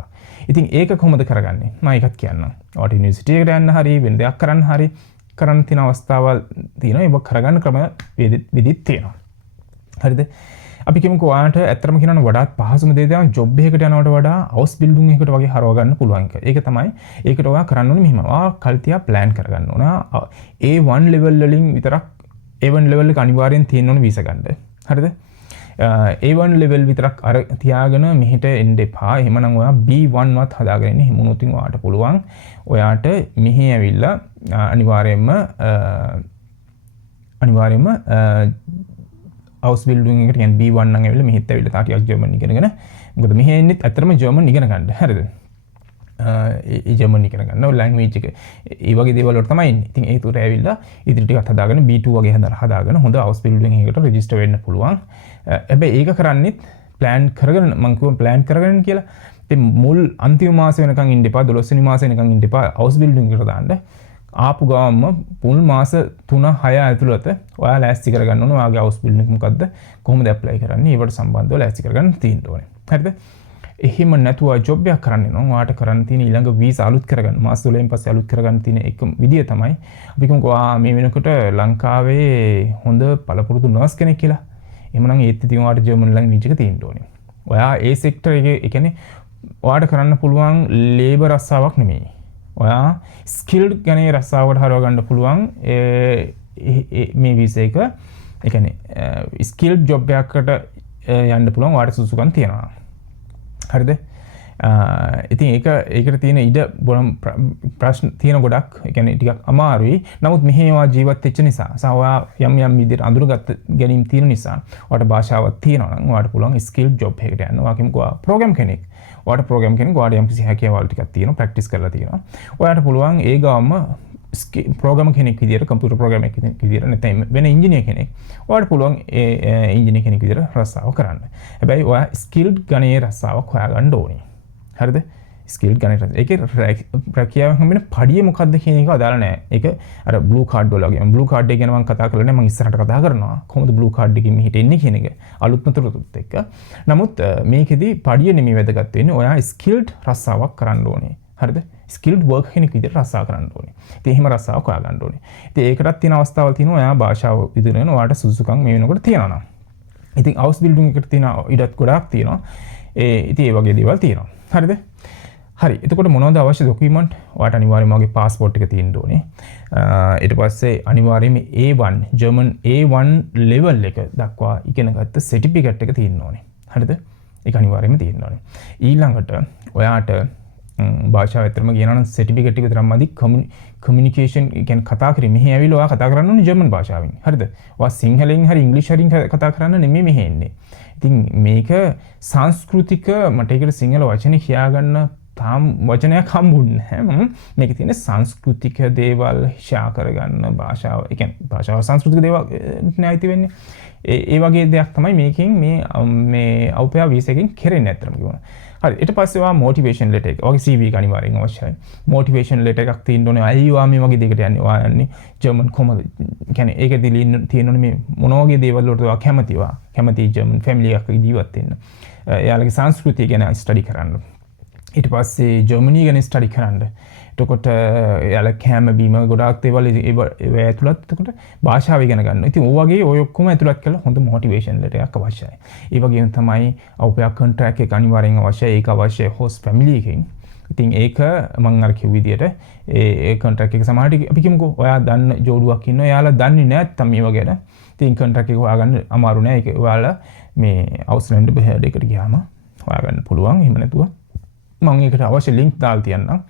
ඉතින් ඒක කොහොමද කරගන්නේ? මම ඒකත් කියන්නම්. ඔයාට යුනිවර්සිටි එකට යන්න හරි වෙන දෙයක් කරන්න හරි කරන්න තියෙන අවස්ථාවල් තියෙනවා. ඒක කරගන්න ක්‍රම විදිහක් තියෙනවා. හරිද? අපි කියමුකෝ ඔයාට ඇත්තටම කියනවා වඩාත් පහසුම දේ තමයි ජොබ් එකකට යනවට වඩා හවුස් බිල්ඩින් එකකට වගේ හරව ගන්න පුළුවන් එක. ඒක තමයි ඒකට ඔයා කරන්න ඕනේ මෙහෙම. ඔයා කල්තියා ප්ලෑන් කරගන්න ඕන. A1 level වලින් විතරක් A1 level එක අනිවාර්යෙන් තියෙන්න ඕනේ වීසා ගන්න. හරිද? A1 level විතරක් අර තියාගෙන මෙහෙට එන්න එපා. එහෙමනම් ඔයා B1 වත් හදාගෙන ඉන්න. එහෙම වුණොත් ඔයාට පුළුවන්. ඔයාට මෙහි ඇවිල්ලා අනිවාර්යෙන්ම හවුස් බිල්ඩින් එකට කියන්නේ B1 නම් ඇවිල්ලා මෙහෙත් ඇවිල්ලා තාටියක් ජර්මන් ඉගෙනගෙන මොකද මෙහෙ එන්නෙත් ඇත්තටම ජර්මන් ඉගෙන ගන්න. හරිද? ඒ ජර්මන් ඉගෙන ගන්න ලැන්ග්වේජ් එක ඒ වගේ දේවල් වලට තමයි ඉන්නේ. ඉතින් ඒ තුර ඇවිල්ලා ඉදිරි ටිකක් හදාගෙන B2 වගේ හදාගෙන හොඳ හවුස් බිල්ඩින් එකකට රෙජිස්ටර් වෙන්න පුළුවන්. හැබැයි ඒක කරන්නේත් ප්ලෑන් කරගෙන මම කිව්වා ප්ලෑන් කරගෙන කියලා. ඉතින් මුල් අන්තිම මාසෙ වෙනකන් ඉන්න එපා 12 වෙනි මාසෙ වෙනකන් ඉන්න එපා හවුස් බිල්ඩින් එකට දාන්න. ආපු ගාම පුල් මාස 3-6 ඇතුළත ඔයා ලෑස්ති කරගන්න ඕනේ ඔයාගේ හවුස් බිල්ඩින් එක මොකද්ද කොහොමද ඇප්ලයි කරන්නේ ඒවට සම්බන්ධව ලෑස්ති කරගන්න තියෙන්න ඕනේ. හරිද? එහෙම නැතුව ජොබ් එකක් කරන්න නම් ඔයාට කරන්න තියෙන ඊළඟ වීසා අලුත් කරගන්න මාස 12න් පස්සේ අලුත් කරගන්න තියෙන එකම විදිය තමයි අපි කියමුකෝ මේ වෙනකොට ලංකාවේ හොඳ පළපුරුදු නර්ස් කෙනෙක් කියලා. එහෙමනම් ඒත් ඉතින් ඔයාට ජර්මන් ලැන්ග්වේජ් එක තියෙන්න ඕනේ. ඔයා ඒ සෙක්ටර් එකේ ඒ කියන්නේ ඔයාට කරන්න පුළුවන් ලේබර් රස්සාවක් නෙමෙයි. ඔයා ස්කිල්ඩ් ගණයේ රස්සාවකට හරව ගන්න පුළුවන් මේ වීසා එක. ඒ කියන්නේ ස්කිල්ඩ් ජොබ් එකකට යන්න පුළුවන් ඔයාට සුසුකම් තියෙනවා. හරිද? ඉතින් ඒකට තියෙන ඉඩ බොනම් ප්‍රශ්න තියෙන ගොඩක්. ඒ කියන්නේ ටිකක් අමාරුයි. නමුත් මෙහෙවා ජීවත් වෙච්ච නිසා සහ ඔයා යම් විදිහට අඳුරගත්ත ගැනීම තියෙන නිසා ඔයාට භාෂාවක් තියෙනවා නම් ඔයාට පුළුවන් ස්කිල්ඩ් ජොබ් එකකට යන්න. ඔයා කිමුකෝ ප්‍රෝග්‍රෑම් කෙනෙක්. ඔයාට ප්‍රෝග්‍රෑම් කෙනෙක් ඔයාට යම්කිසි හැකියාවල් ටිකක් තියෙනවා, ප්‍රැක්ටිස් කරලා තියෙනවා. ඔයාට පුළුවන් ඒ ගාම ප්‍රෝග්‍රෑමර් කෙනෙක් විදියට, කම්පියුටර් ප්‍රෝග්‍රෑමර් කෙනෙක් විදියට නැත්නම් වෙන ඉංජිනේර් කෙනෙක් ඔයාට පුළුවන් ඒ ඉංජිනේර් කෙනෙක් විදියට රස්සාව කරන්න. හැබැයි ඔයා ස්කිල්ඩ් ගණයේ රස්සාවක් හොයාගන්න ඕනේ. හරිද? ස්කිල්ඩ් ගණයේ රස්සාව. ඒකේ ප්‍රක්‍රියාවෙන් හම්බෙන පඩිය මොකක්ද කියන එක අදාළ නැහැ. ඒක අර බ්ලූ කාඩ් වල වගේ. බ්ලූ කාඩ් එක ගැන මම කතා කරලා නැහැ. මම ඉස්සරහට කතා කරනවා. කොහොමද බ්ලූ කාඩ් එකකින් මෙහෙට එන්නේ කියන එක. අලුත්ම තොරතුරුත් එක්ක. නමුත් මේකෙදි පඩිය නෙමෙයි වැදගත් වෙන්නේ. ඔයා ස්කිල්ඩ් රස්සාවක් කරන්න ඕනේ. හරිද? ස්කිල්ඩ් වර්ක් කෙනෙක් විදිහට රස්සාව කරන්න ඕනේ. ඉතින් එහෙම රස්සාවක් හොයාගන්න ඕනේ. ඉතින් ඒකටත් තියෙන අවස්ථාවල් තියෙනවා. ඔයා භාෂාව ඉදිරියෙන් ඔයාට සුසුකම් මේ වෙනකොට තියෙනවා නම්. ඉතින් හවුස් බිල්ඩින් එකට තියෙන ඉඩත් ගොඩාක් තියෙනවා. ඉතින් ඒ වගේ දේවල් තියෙනවා. හරිද? හරි. එතකොට මොනවද අවශ්‍ය ડોකියුමන්ට්? ඔයාට අනිවාර්යයෙන්ම ඔයාගේ પાස්පෝර්ට් එක තියෙන්න ඕනේ. ඊට පස්සේ අනිවාර්යයෙන්ම A1 ජර්මන් A1 ලෙවල් එක දක්වා ඉගෙනගත්ත සර්ටිෆිකේට් එක තියෙන්න ඕනේ. හරිද? ඒක අනිවාර්යයෙන්ම තියෙන්න ඕනේ. ඊළඟට ඔයාට භාෂාව ඇත්තටම කියනවා නම් සර්ටිෆිකේට් එක විතරක් මදි. කමියුනිකේෂන් කියන්නේ කතා කරේ මෙහි ඇවිල්ලා ඔයා කතා කරන්න ඕනේ ජර්මන් භාෂාවෙන්. හරිද? ඔයා සිංහලෙන් හරි ඉංග්‍රීසි හරින් කතා කරන්න නෙමෙයි මෙහෙ එන්නේ. ඉතින් මේක සංස්කෘතික මට ඒකට සිංහල වචනේ කියාගන්න තාම වචනයක් හම්බුන්නේ නැහැ. මේකේ තියෙන සංස්කෘතික දේවල් ෂෙයා කරගන්න භාෂාව. ඒ කියන්නේ භාෂාව සංස්කෘතික දේවල් නැති වෙන්නේ. ඒ වගේ දෙයක් තමයි මේකෙන් මේ අවුපයා වීසා එකෙන් කෙරෙන්නේ ඇත්තටම කියනවා. හරි. ඊට පස්සේ ඔයා මොටිවේෂන් ලෙටර් එක. ඔයාගේ CV එක අනිවාර්යෙන් අවශ්‍යයි. මොටිවේෂන් ලෙටර් එකක් තියෙන්න ඕනේ. අයියෝ ඔයා මේ වගේ දෙයකට යන්නේ. ඔයා යන්නේ ජර්මන් කොහමද? කියන්නේ ඒකෙදි තියෙන්න ඕනේ මේ මොන වගේ දේවල් වලට ඔයා කැමතිව. කැමති ජර්මන් ෆැමිලි එකක ජීවත් වෙන්න. එයාලගේ සංස්කෘතිය ගැන ස්ටඩි කරන්න. ඊට පස්සේ ජර්මනි ගැන ස්ටඩි කරන්න. එතකොට එයාලා කැම බීම ගොඩාක් දේවල් ඒ ඇතුළත් එතකොට භාෂාව ඉගෙන ගන්න. ඉතින් ඔය වගේ ඔය ඔක්කොම ඇතුළත් කරලා හොඳ මොටිවේෂන් ලෙටර් එකක් අවශ්‍යයි. ඒ වගේම තමයි අවුපයා කොන්ට්‍රැක්ට් එක අනිවාර්යෙන් අවශ්‍යයි. ඒක අවශ්‍යයි හොස්ට් ෆැමිලි එකෙන්. ඉතින් ඒක මම අර කිව්ව විදියට ඒ කොන්ට්‍රැක්ට් එක සමහරට අපි කියමුකෝ ඔයා දන්න ජෝඩුවක් ඉන්නවා. එයාලා දන්නේ නැත්නම් මේව ගැන. ඉතින් කොන්ට්‍රැක්ට් එක හොයාගන්න අමාරු නෑ. ඒක ඔයාලා මේ අවුස්ලෑන්ඩ් බෙහෙඩ් එකට ගියාම හොයාගන්න පුළුවන්. එහෙම නැතුව මම ඒකට අවශ්‍ය ලින්ක් දාලා තියන්නම්.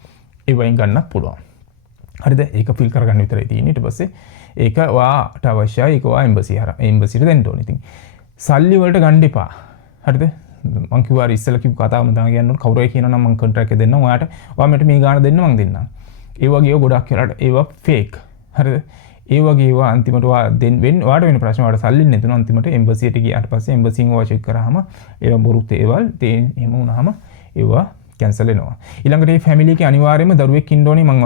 ඒ වයින් ගන්නත් පුළුවන්. හරිද? ඒක ෆිල් කරගන්න විතරයි තියෙන්නේ. ඊට පස්සේ ඒක ඔයාට අවශ්‍යයි. ඒක ඔයා එම්බසියට දෙන්න ඕනේ. ඉතින් සල්ලි වලට ගන්න එපා. හරිද? මං කිව්වා ඉස්සෙල්ලා කිව්ව කතාවම තමයි කියන්න කවුරු හරි කියනවා නම් මං කොන්ට්‍රැක්ට් එක දෙන්නම්. ඔයාට මට මේ ගාණ දෙන්න මං දෙන්නම්. ඒ වගේ ඒවා ගොඩක් වෙලාට ඒවා ෆේක්. හරිද? ඒ වගේ ඒවා අන්තිමට ඔයාට වෙන ප්‍රශ්න ඔයාට සල්ලි නැතුන අන්තිමට එම්බසියට ගියාට පස්සේ එම්බසියෙන් ඔයා චෙක් කරාම ඒවා බොරු දේවල් එහෙම වුණාම ඒවා කැන්සල් වෙනවා. ඊළඟට මේ ෆැමිලි එකේ අනිවාර්යයෙන්ම දරුවෙක් ඉන්න ඕනේ. මම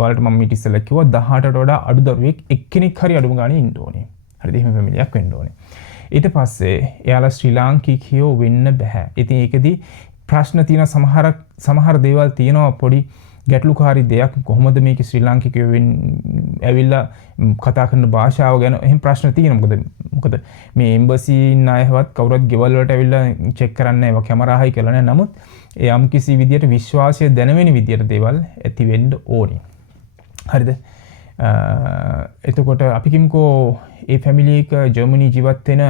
ඔයාලට මම ඊට ඉස්සෙල්ලා කිව්වා 18ට වඩා අඩු දරුවෙක් එක්කෙනෙක් හරි අඩුම ගානේ ඉන්න ඕනේ. හරිද? එහෙම ෆැමිලි එකක් වෙන්න ඕනේ. ඊට පස්සේ එයාලා ශ්‍රී ලාංකිකයෝ වෙන්න බෑ. ඉතින් ඒකෙදි ප්‍රශ්න තියෙන සමහර දේවල් තියෙනවා පොඩි ගැටලුකාරී දෙයක්. කොහොමද මේක ශ්‍රී ලාංකිකයෝ ඇවිල්ලා කතා කරන භාෂාව ගැන එහෙම ප්‍රශ්න තියෙනවා. මොකද මේ එම්බසි නායකවත් කවුරුත් ගෙවල් වලට ඇවිල්ලා චෙක් කරන්නේ නැහැ. කැමරා හයි කරලා නැහැ. නමුත් යම් කිසි විදියට විශ්වාසය දැනෙන විදියට දේවල් ඇති වෙන්න ඕනේ. හරිද? එතකොට අපි කිමුකෝ ඒ ෆැමිලි එක ජර්මනි ජීවත් වෙන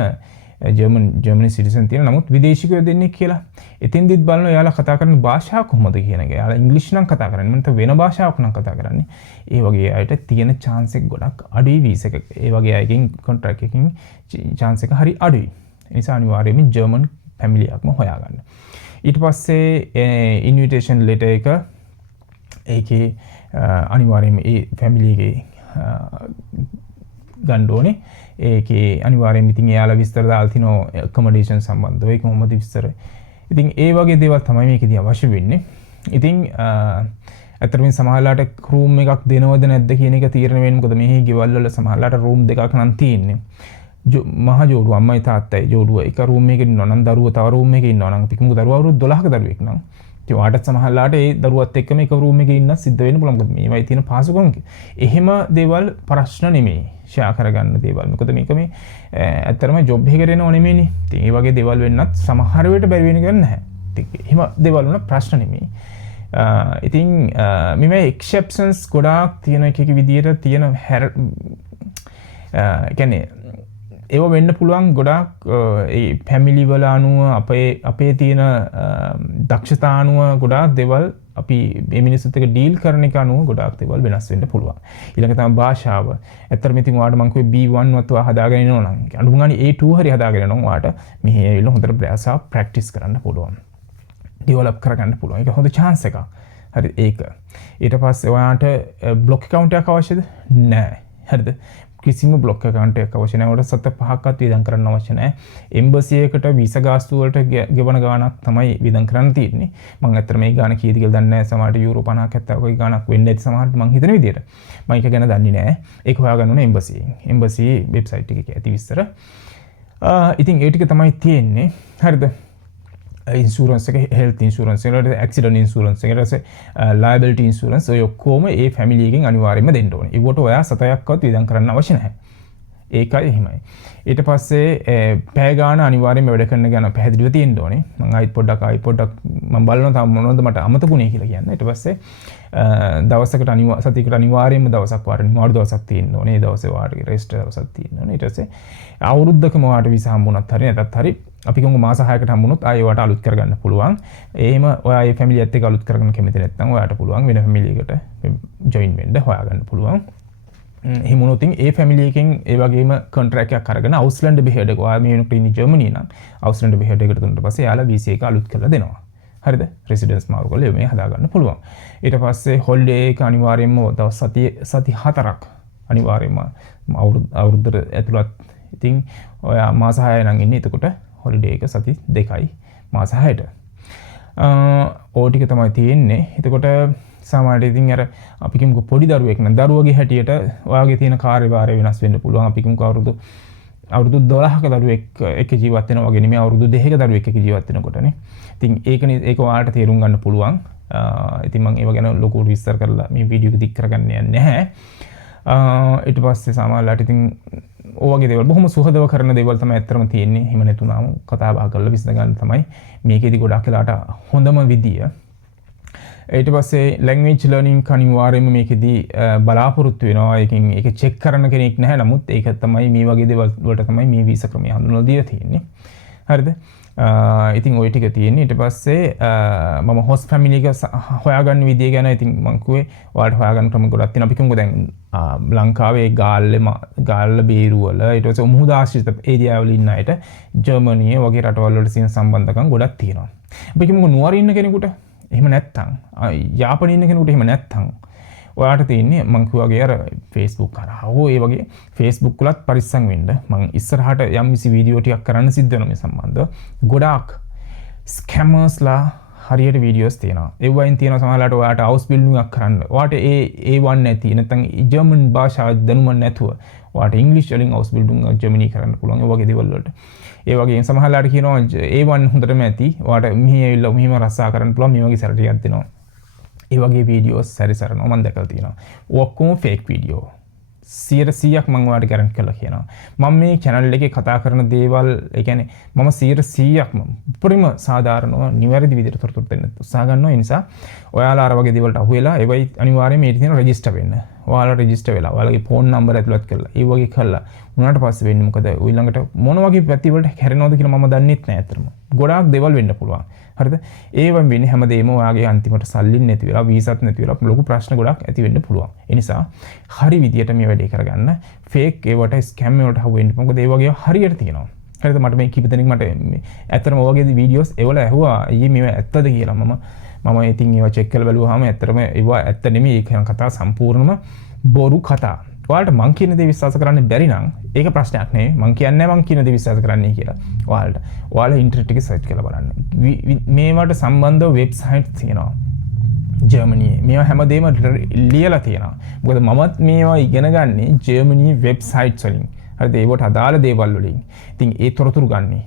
ජර්මනි සිටිසන් තියෙන නමුත් විදේශිකයෝ දෙන්නේ කියලා. එතෙන්දිත් බලනවා එයාලා කතා කරන භාෂාව කොහොමද කියන එක. එයාලා ඉංග්‍රීසි නම් කතා කරන්නේ. නැත්නම් වෙන භාෂාවක් නම් කතා කරන්නේ. ඒ වගේ අයට තියෙන chance එක ගොඩක් අඩුයි වීසා එක. ඒ වගේ අයගෙන් කොන්ට්‍රැක්ට් එකකින් chance එක හරි අඩුයි. ඒ නිසා අනිවාර්යයෙන්ම ජර්මන් ෆැමිලි එකක්ම හොයාගන්න. ඊට පස්සේ ඉන්විටේෂන් ලෙටර් එක ඒකේ අනිවාර්යයෙන්ම ඒ ෆැමිලි එකේ ගන්න ඕනේ. ඒකේ අනිවාර්යයෙන්ම ඉතින් එයාලා විස්තර දාලා තිනෝ ඇකොමොඩේෂන් සම්බන්ධව ඒක කොහොමද විස්තර. ඉතින් ඒ වගේ දේවල් තමයි මේකෙදී අවශ්‍ය වෙන්නේ. ඉතින් අතරමින් සමහරලාට රූම් එකක් දෙනවද නැද්ද කියන එක තීරණය වෙන්නේ. මොකද මේ ගෙවල් වල සමහරලාට රූම් දෙකක් නම් තියෙන්නේ. මහ ජෝඩුව අම්මයි තාත්තයි ජෝඩුව එක රූම් එකක ඉන්නවා නම් දරුවෝ තව රූම් එකක ඉන්නවා නම් අපි කිමුකෝ දරුවා අවුරුදු 12ක දරුවෙක් නම් ඉතින් ඔයාටත් සමහරලාට ඒ දරුවත් එක්කම එක රූම් එකේ ඉන්න සිද්ධ වෙන්න පුළුවන්. මොකද මේවයි තියෙන පාසුකම්. එහෙම දේවල් ප්‍රශ්න නෙමෙයි. ෂෙයා කරගන්න දේවල්. මොකද මේක මේ ඇත්තටම ජොබ් එකකට එනව නෙමෙයිනේ. ඉතින් ඒ වගේ දේවල් වෙන්නත් සමහර වෙලට බැරි වෙන එක නැහැ. එකේ. එහෙම දේවල් වුණ ප්‍රශ්න නෙමෙයි. ඉතින් මෙම එක්සෙප්ෂන්ස් ගොඩාක් තියෙන එක විදියට තියෙන කියන්නේ ඒව වෙන්න පුළුවන් ගොඩාක් ඒ ෆැමිලි වල අනුව අපේ තියෙන දක්ෂතා අනුව ගොඩාක් දේවල් අපි මේ මිනිස්සුත් එක්ක ඩීල් කරන එක අනුව ගොඩාක් දේවල් වෙනස් වෙන්න පුළුවන්. ඊළඟ තමයි භාෂාව. ඇත්තටම ඉතින් ඔයාලට මම කිව්වේ B1 වත් ඔයා හදාගෙන ඉනෝ නම් අනුගමන A2 හරි හදාගෙන ඉනෝ ඔයාලට මෙහි ඇවිල්ලා හොඳට භාෂාව ප්‍රැක්ටිස් කරන්න පුළුවන්. ඩෙවලොප් කරගන්න පුළුවන්. ඒක හොඳ chance එකක්. හරි ඒක. ඊට පස්සේ ඔයාලට බ්ලොක් account එකක් අවශ්‍යද? නැහැ. හරිද? කිසිම බ්ලොක් account එකක් අවශ්‍ය නැහැ. ඔයාලට සත පහක්වත් වියදම් කරන්න අවශ්‍ය නැහැ. එම්බසි එකට වීසා ගාස්තු වලට ගෙවන ගාණක් තමයි වියදම් කරන්න තියෙන්නේ. මම ඇත්තට මේ ගාණ කීයද කියලා දන්නේ නැහැ. සමහරට යුරෝ 50ක් 70ක් වගේ ගාණක් වෙන්න ඇති සමහරට මම හිතන විදියට. මම ඒක ගැන දන්නේ නැහැ. ඒක හොයාගන්න ඕනේ එම්බසියෙන්. එම්බසි වෙබ්සයිට් එකේ ඇති විස්තර. ඉතින් ඒ ටික තමයි තියෙන්නේ. හරිද? ඉන්ශුරන්ස් එක, හෙල්ත් ඉන්ශුරන්ස් එක, ඇක්සිඩන්ට් ඉන්ශුරන්ස් එක, ඊට පස්සේ ලයබිලිටි ඉන්ශුරන්ස් ඔය ඔක්කොම ඒ ෆැමිලි එකෙන් අනිවාර්යයෙන්ම දෙන්න ඕනේ. ඒවට ඔයා සතයක්වත් වියදම් කරන්න අවශ්‍ය නැහැ. ඒකයි එහෙමයි. ඊට පස්සේ පැය ගාන අනිවාර්යයෙන්ම වැඩ කරන ගැන පැහැදිලිව තියෙන්න ඕනේ. මම ආයි පොඩ්ඩක් මම බලනවා තව මොනවද මට අමතකුනේ කියලා කියන්න. ඊට පස්සේ දවසකට සතියකට අනිවාර්යයෙන්ම දවසක් නිවාඩු දවසක් තියෙන්න ඕනේ. ඒ දවසේ වාටගේ රෙස්ට් දවසක් තියෙන්න ඕනේ. ඊට පස්සේ අවුරුද්දකම වාට වීසා හම්බුනත් හරි නැත්ත් හරි අපි කිව්ව මාස 6කට හම්බුනොත් ආයෙ වාට අලුත් කරගන්න පුළුවන්. එහෙම ඔයා මේ ෆැමිලියත් එක්ක අලුත් කරගන්න කැමති නැත්නම් ඔයාට පුළුවන් වෙන ෆැමිලි එකකට ජොයින් වෙන්න හොයාගන්න පුළුවන්. එහෙම වුණොත් ඒ ෆැමිලි එකෙන් ඒ වගේම කොන්ට්‍රැක්ට් එකක් අරගෙන අවුස්ලන්ඩ් බෙහෙඩ් එක ඔයා මේ වෙනකොට ඉන්නේ ජර්මනිය නම් අවුස්ලන්ඩ් බෙහෙඩ් එකට දුන්නාට පස්සේ යාලා වීසා එක අලුත් කරලා දෙනවා. හරිද? රෙසිඩන්ස් මාරු කරලා මේ හදාගන්න පුළුවන්. ඊට පස්සේ හොලිඩේ එක අනිවාර්යයෙන්ම දවස් සති 4ක් අනිවාර්යයෙන්ම අවුරුද්දට ඇතුළත්. ඉතින් ඔයා මාස 6 නම් ඉන්නේ. එතකොට හොලිඩේ එක සති 2යි මාස 6ට. ඕ ටික තමයි තියෙන්නේ. එතකොට සාමාන්‍යයෙන් ඉතින් අර අපි කිමුකෝ පොඩි දරුවෙක් නම් දරුවගේ හැටියට ඔයාගේ තියෙන කාර්යභාරය වෙනස් වෙන්න පුළුවන්. අපි කිමුකෝ අවුරුදු 12ක දරුවෙක් එක්ක ජීවත් වෙනවා වගේ නෙමෙයි අවුරුදු 2ක දරුවෙක් එක්ක ජීවත් වෙනකොටනේ. ඉතින් ඒක ඔයාලට තේරුම් ගන්න පුළුවන්. ඉතින් මම ඒව ගැන ලොකුට විස්තර කරලා මේ වීඩියෝ එක දික් කරගන්න යන්නේ නැහැ. ඊට පස්සේ සාමාන්‍යයෙන් ඉතින් ඔයගේ දේවල් බොහොම සුහදව කරන දේවල් තමයි ඇත්තටම තියෙන්නේ. හිම නැතුණාම කතා බහ කරලා විසඳ ගන්න තමයි මේකෙදි ගොඩක් වෙලාට හොඳම විදිය. ඊට පස්සේ ලැන්ග්වේජ් ලර්නින් අනිවාර්යයෙන්ම මේකෙදි බලාපොරොත්තු වෙනවා. ඒකෙන් ඒක චෙක් කරන කෙනෙක් නැහැ. නමුත් ඒක තමයි මේ වගේ දේවල් වලට තමයි මේ වීසා ක්‍රමය හඳුන්වලා දීලා තියෙන්නේ. හරිද? ඉතින් ওই ටික තියෙන්නේ. ඊට පස්සේ මම හොස්ට් ෆැමිලි එක හොයාගන්න විදිය ගැන ඉතින් මම කිව්වේ ඔයාලට හොයාගන්න ක්‍රම ගොඩක් තියෙනවා. අපි කිව්වොත් දැන් ලංකාවේ ගාල්ල බේරුවල ඊට පස්සේ මුහුද ආශ්‍රිත ඒරියා වල ඉන්න අයට ජර්මනිය වගේ රටවල් වලට තියෙන සම්බන්ධකම් ගොඩක් තියෙනවා. අපි කිව්වොත් නුවර ඉන්න කෙනෙකුට එහෙම නැත්තම් යාපනයේ ඉන්න කෙනෙකුට එහෙම නැත්තම් ඔයාට තියෙන්නේ මම කිව්වාගේ අර Facebook කරා ඒ වගේ Facebook වලත් පරිස්සම් වෙන්න. මම ඉස්සරහට යම් කිසි වීඩියෝ ටිකක් කරන්න සිද්ධ වෙනවා මේ සම්බන්ධව. ගොඩාක් ස්කැමර්ස්ලා හරියට වීඩියෝස් තියෙනවා. ඒ වයින් තියෙනවා සමහරවිට ඔයාට හවුස් බිල්ඩින් එකක් කරන්න. ඔයාට A1 නැති නැත්නම් ජර්මන් භාෂාව දැනුම නැතුව ඔයාට ඉංග්‍රීසි වලින් හවුස් බිල්ඩින් ජර්මනි කරන්න පුළුවන්. ඒ වගේ දේවල් වලට. ඒ වගේ සමහරවිට කියනවා A1 හොඳටම ඇති. ඔයාට මෙහි ඇවිල්ලා මෙහිම රස්සා කරන්න පුළුවන්. මේ වගේ සැලරියක් දෙනවා. ඒ වගේ වීඩියෝස් සැරිසරනවා මම දැකලා තියෙනවා. ඔක්කොම ෆේක් වීඩියෝ. 100%ක් මම ඔයාලට ගැරන්ටි කරලා කියනවා. මම මේ channel එකේ කතා කරන දේවල් ඒ කියන්නේ මම 100%ක්ම උපරිම සාධාරණව නිවැරදි විදිහට තොරතුරු දෙන්න උත්සාහ කරනවා. ඒ නිසා ඔයාලා අර වගේ දේවල්ට අහු වෙලා ඒවයි අනිවාර්යයෙන් මේ තියෙන රෙජිස්ටර් වෙන්න. ඔයාලා රෙජිස්ටර් වෙලා ඔයාලගේ ෆෝන් නම්බර ඇතුළත් කරලා ඒ වගේ කරලා උනාට පස්සේ වෙන්නේ මොකද? ඊළඟට මොන වගේ පැති වලට හැරෙනවද කියලා මම දන්නෙත් නැහැ අතරම. ගොඩාක් දේවල් වෙන්න පුළුවන්. හරිද? ඒවම් වෙන්නේ හැමදේම ඔයාගේ අන්තිමට සල්ලි නැති වෙලා වීසාත් නැති වෙලා ලොකු ප්‍රශ්න ගොඩක් ඇති වෙන්න පුළුවන්. ඒ නිසා හරි විදියට මේ වැඩේ කරගන්න. ෆේක් ඒවට ස්කැම් වලට අහු වෙන්න. මොකද ඒ වගේ හරියට තියෙනවා. හරිද? මට මේ කීප දෙනෙක් මට ඇත්තටම ඔය වගේ වීඩියෝස් ඒවල ඇහුවා අයියේ මේවා ඇත්තද කියලා. මම ඉතින් ඒවා චෙක් කරලා බැලුවාම ඇත්තටම ඒවා ඇත්ත නෙමෙයි. ඒ කියන කතා සම්පූර්ණම බොරු කතා. ඔයාලට මං කියන දේ විශ්වාස කරන්න බැරි නම් ඒක ප්‍රශ්නයක් නෙවෙයි. මං කියන්නේ මං කියන දේ විශ්වාස කරන්නයි කියලා. ඔයාලා ඉන්ටර්නෙට් එකේ සර්ච් කරලා බලන්න. මේවට සම්බන්ධව වෙබ්සයිට් තියෙනවා. ජර්මනියේ මේවා හැමදේම ලියලා තියෙනවා. මොකද මමත් මේවා ඉගෙන ගන්නේ ජර්මනියේ වෙබ්සයිට්ස් වලින්. හරිද? ඒවට අදාළ දේවල් වලින්. ඉතින් ඒ තොරතුරු ගන්නේ.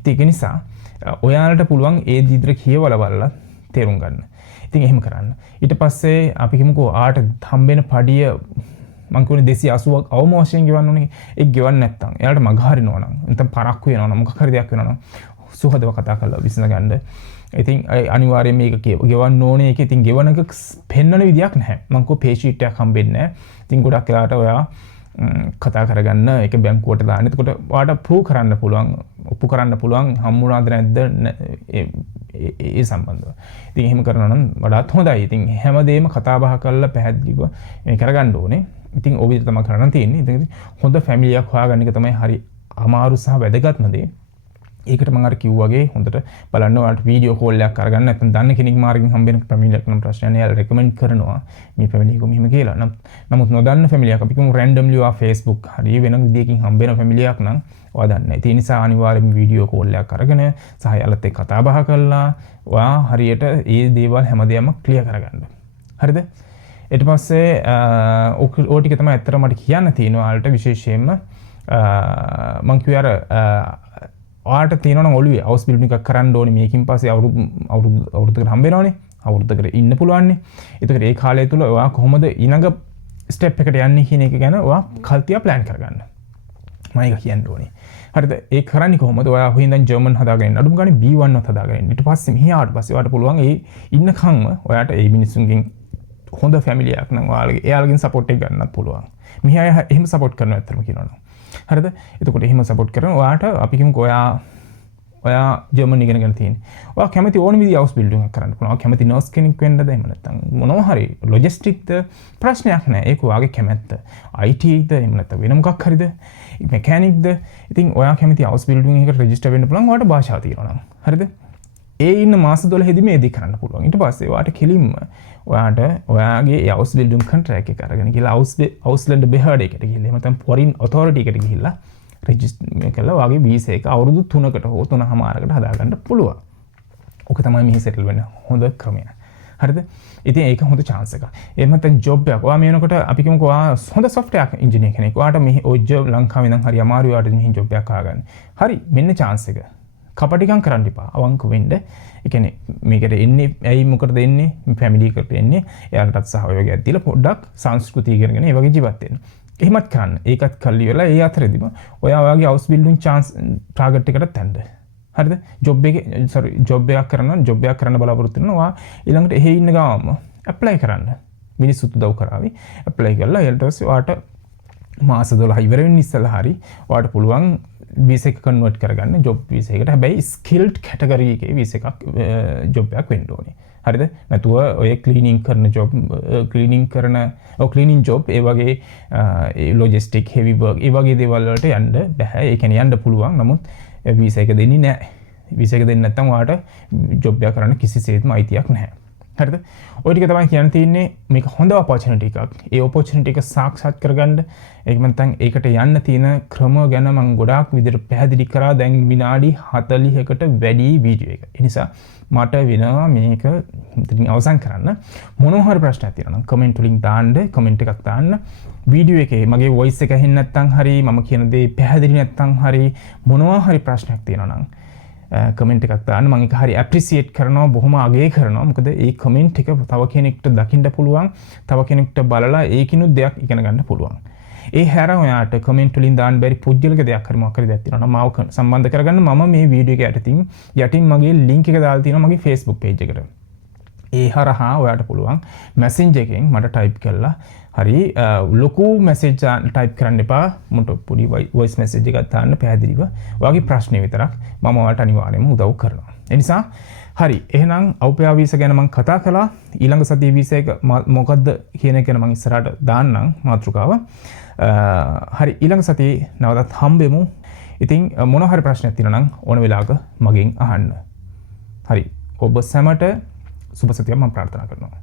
ඉතින් ඒක නිසා ඔයාලට පුළුවන් ඒ දිද්‍ර කියවලා බලලා තේරුම් ගන්න. ඉතින් එහෙම කරන්න. ඊට පස්සේ අපි කිමුකෝ ආට හම්බෙන පඩිය මං කියන්නේ 280ක් අවම වශයෙන් ගෙවන්න ඕනේ. ඒක ගෙවන්න නැත්නම් එයාලට මග හරිනවා නම් නැත්නම් පරක්කු වෙනවා නම් මොකක් හරි දෙයක් වෙනවා නම් සුහදව කතා කරලා විසඳ ගන්න. ඉතින් අනිවාර්යයෙන් මේක ගෙවන්න ඕනේ. ඒක ඉතින් ගෙවනක පෙන්නන විදියක් නැහැ. මං කෝ පේ ෂීට් එකක් හම්බෙන්නේ නැහැ. ඉතින් ගොඩක් වෙලාවට ඔයා කතා කරගන්න ඒක බැංකුවට දාන්න. එතකොට ඔයාට ප්‍රූව් කරන්න පුළුවන්, ඔප්පු කරන්න පුළුවන් හම්බුණාද නැද්ද ඒ සම්බන්ධව. ඉතින් එහෙම කරනවා නම් වඩාත් හොඳයි. ඉතින් හැමදේම කතා බහ කරලා පැහැදිලිව මේ කරගන්න ඕනේ. ඉතින් ඔය විදිහට තමයි කරන්න තියෙන්නේ. ඉතින් හොඳ ෆැමිලියක් හොයාගන්න එක තමයි හරි අමාරු සහ වැදගත්ම දේ. ඒකට මම අර කිව්වාගේ හොඳට බලන්න ඔයාලට වීඩියෝ කෝල් එකක් අරගන්න නැත්නම් දන්න කෙනෙක් මාර්ගෙන් හම්බෙන ෆැමිලියක් නම් ප්‍රශ්නයක් නෑ. එයාලා රෙකමෙන්ඩ් කරනවා මේ ෆැමිලි එක මෙහෙම කියලා. නමුත් නොදන්න ෆැමිලියක් අපි කියමු රැන්ඩම්ලි ඔයා Facebook හරි වෙන විදියකින් හම්බෙන ෆැමිලියක් නම් ඔයා දන්නේ නැහැ. ඒ නිසා අනිවාර්යයෙන්ම වීඩියෝ කෝල් එකක් අරගෙන සහ යාළුවත් එක්ක කතා බහ කරලා ඔයා හරියට ඒ දේවල් හැමදේම ක්ලියර් කරගන්න. හරිද? ඊට පස්සේ ඕ ටික තමයි ඇත්තට මට කියන්න තියෙන ඔයාලට විශේෂයෙන්ම මං කිව්වේ අර ඔයාට තියෙනවා ඔළුවේ හවුස් බිල්ඩින් එකක් කරන්න ඕනේ මේකින් පස්සේ අවුරුද්දකට හම්බ වෙනවනේ අවුරුද්දකට ඉන්න පුළුවන්නේ. ඒතකොට ඒ කාලය තුල ඔයා කොහොමද ඊළඟ ස්ටෙප් එකට යන්නේ කියන එක ගැන ඔයා කල්තිය ප්ලෑන් කරගන්න. මම ඒක කියන්න ඕනේ. හරිද? ඒක කරන්නේ කොහොමද? ඔයා හින්දන් ජර්මන් හදාගෙන අඩුම ගානේ B1 වත් හදාගෙන ඊට පස්සේ මෙහි ආවට පස්සේ ඔයාට පුළුවන් ඒ ඉන්නකම්ම ඔයාට ඒ මිනිස්සුන්ගෙන් හොඳ ෆැමිලියක් නම් එයාලගෙන් සපෝට් එක ගන්නත් පුළුවන්. මෙහි අය එහෙම සපෝට් කරනවා ඇත්තටම කියනවනම්. හරිද? එතකොට එහෙම සපෝට් කරන ඔයාට අපි කියමුකෝ ඔයා ජර්මන් ඉගෙනගෙන තියෙන්නේ. ඔයා කැමති ඕන විදිහේ හවුස් බිල්ඩින් එකක් කරන්න පුළුවන්. ඔයා කැමති නර්ස් කෙනෙක් වෙන්නද එහෙම නැත්නම් මොනවා හරි ලොජිස්ටික්ද ප්‍රශ්නයක් නැහැ. ඒක ඔයාගේ කැමැත්ත. ITද එහෙම නැත්නම් වෙන මොකක් හරිද? මෙකැනික්ද? ඉතින් ඔයා කැමති හවුස් බිල්ඩින් එකකට රෙජිස්ටර් වෙන්න පුළුවන්. ඔයාට භාෂාව තියෙනවා නම්. හරිද? ඒ ඉන්න මාස 12 මේ දේ කරන්න පුළුවන්. ඊට පස්සේ ඔයාට කෙලින්ම ඔයාට ඔයාගේ හවුස් බිල්ඩින් කොන්ට්‍රැක්ට් එක අරගෙන ගිහලා හවුස්ලන්ඩ් බෙහර්ඩ් එකට ගිහලා එහෙම නැත්නම් ෆොරින් ඔතොරිටි එකට ගිහිල්ලා රෙජිස්ටර් කළා ඔයාගේ වීසා එක අවුරුදු 3කට හෝ 3.5කට හදාගන්න පුළුවන්. ඔක තමයි මෙහි සෙටල් වෙන්න හොඳ ක්‍රමය. හරිද? ඉතින් ඒක හොඳ chance එකක්. එහෙම නැත්නම් ජොබ් එකක්. ඔයා මේ වෙනකොට අපි කියමුකෝ ඔයා හොඳ software engineer කෙනෙක්. ඔයාට මෙහි ඔය ජොබ් ලංකාවේ නම් හරි අමාරුයි ඔයාට මෙහි ජොබ් එකක් ආගන්න. හරි මෙන්න chance එක. කපටිකම් කරන්න එපා. අවංක වෙන්න. ඒ කියන්නේ මේකට එන්නේ ඇයි මොකටද එන්නේ? ෆැමිලි එකට එන්නේ. එයාලටත් සහයෝගයක් දීලා පොඩ්ඩක් සංස්කෘතිය ඉගෙනගෙන ඒ වගේ ජීවත් වෙන්න. එහෙමත් කරන්න. ඒකත් කල්ලි වෙලා ඒ අතරෙදිම ඔයා ඔයාගේ හවුස් බිල්ඩින් chance ටාගට් එකට තැන්න. හරිද? ජොබ් එකක් කරන්න බලාපොරොත්තු වෙනවා. ඔයා ඊළඟට එහෙ ඉන්න ගාම ඇප්ලයි කරන්න. මිනිස්සුත් උදව් කරાવી. ඇප්ලයි කරලා ඊට පස්සේ ඔයාට මාස 12 ඉවර වෙන්න ඉස්සෙල්ලා හරි ඔයාට පුළුවන් වීසා එක කන්වර්ට් කරගන්න ජොබ් වීසා එකට. හැබැයි ස්කිල්ඩ් කැටගරි එකේ වීසා එකක් ජොබ් එකක් වෙන්න ඕනේ. හරිද? නැතුව ඔය ක්ලීනින් කරන ජොබ් ක්ලීනින් ජොබ් ඒ වගේ ලොජිස්ටික් හෙවි වර්ක් ඒ වගේ දේවල් වලට යන්න බෑ. ඒ කියන්නේ යන්න පුළුවන්. නමුත් වීසා එක දෙන්නේ නැහැ. වීසා එක දෙන්නේ නැත්නම් ඔයාට ජොබ් එක කරන්න කිසිසේත්ම අයිතියක් නැහැ. හරිද? ඔය ටික තමයි කියන්න තියෙන්නේ. මේක හොඳ ඔපචුනිටි එකක්. ඒ ඔපචුනිටි එක සාක්ෂාත් කරගන්න ඒක නැත්නම් ඒකට යන්න තියෙන ක්‍රම ගැන මම ගොඩාක් විදිහට පැහැදිලි කරා දැන් විනාඩි 40කට වැඩි වීඩියෝ එක. ඒ නිසා මට වෙනවා මේක ඉතින් අවසන් කරන්න. මොනවා හරි ප්‍රශ්නයක් තියෙනවා නම් කමෙන්ට් වලින් දාන්න, කමෙන්ට් එකක් දාන්න. වීඩියෝ එකේ මගේ වොයිස් එක ඇහෙන්නේ නැත්නම් හරි මම කියන දේ පැහැදිලි නැත්නම් හරි මොනවා හරි ප්‍රශ්නයක් තියෙනවා නම් කමෙන්ට් එකක් දාන්න. මම ඒක හරි ඇප්‍රීසියේට් කරනවා, බොහොම අගය කරනවා. මොකද ඒ කමෙන්ට් එක තව කෙනෙක්ට දකින්න පුළුවන්, තව කෙනෙක්ට බලලා ඒකිනුත් දෙයක් ඉගෙන ගන්න පුළුවන්. ඒ හැර ඔයාට කමෙන්ට් වලින් දාන්න බැරි පුද්ගලික දෙයක් හරි මොකක් හරි දෙයක් තියෙනවා නම් මාව සම්බන්ධ කරගන්න. මම මේ වීඩියෝ එක යටින් මගේ link එක දාලා තියෙනවා මගේ Facebook page එකට. ඒ හරහා ඔයාට පුළුවන් messenger එකෙන් මට type කරලා හරි ලොකු message type කරන්න එපා. මට පොඩි voice message එකක් දාන්න පැහැදිලිව. ඔයාගේ ප්‍රශ්නේ විතරක් මම ඔයාලට අනිවාර්යයෙන්ම උදව් කරනවා. ඒ නිසා හරි එහෙනම් අවුපයා වීසා ගැන මම කතා කළා. ඊළඟ සතියේ වීසා එක මොකද්ද කියන එක ගැන මම ඉස්සරහට දාන්නම් මාතෘකාව. හරි ඊළඟ සතියේ නැවතත් හම්බෙමු. ඉතින් මොන හරි ප්‍රශ්නයක් තියෙනවා නම් ඕන වෙලාවක මගෙන් අහන්න. හරි ඔබ සැමට සුබ සතියක් මම ප්‍රාර්ථනා කරනවා.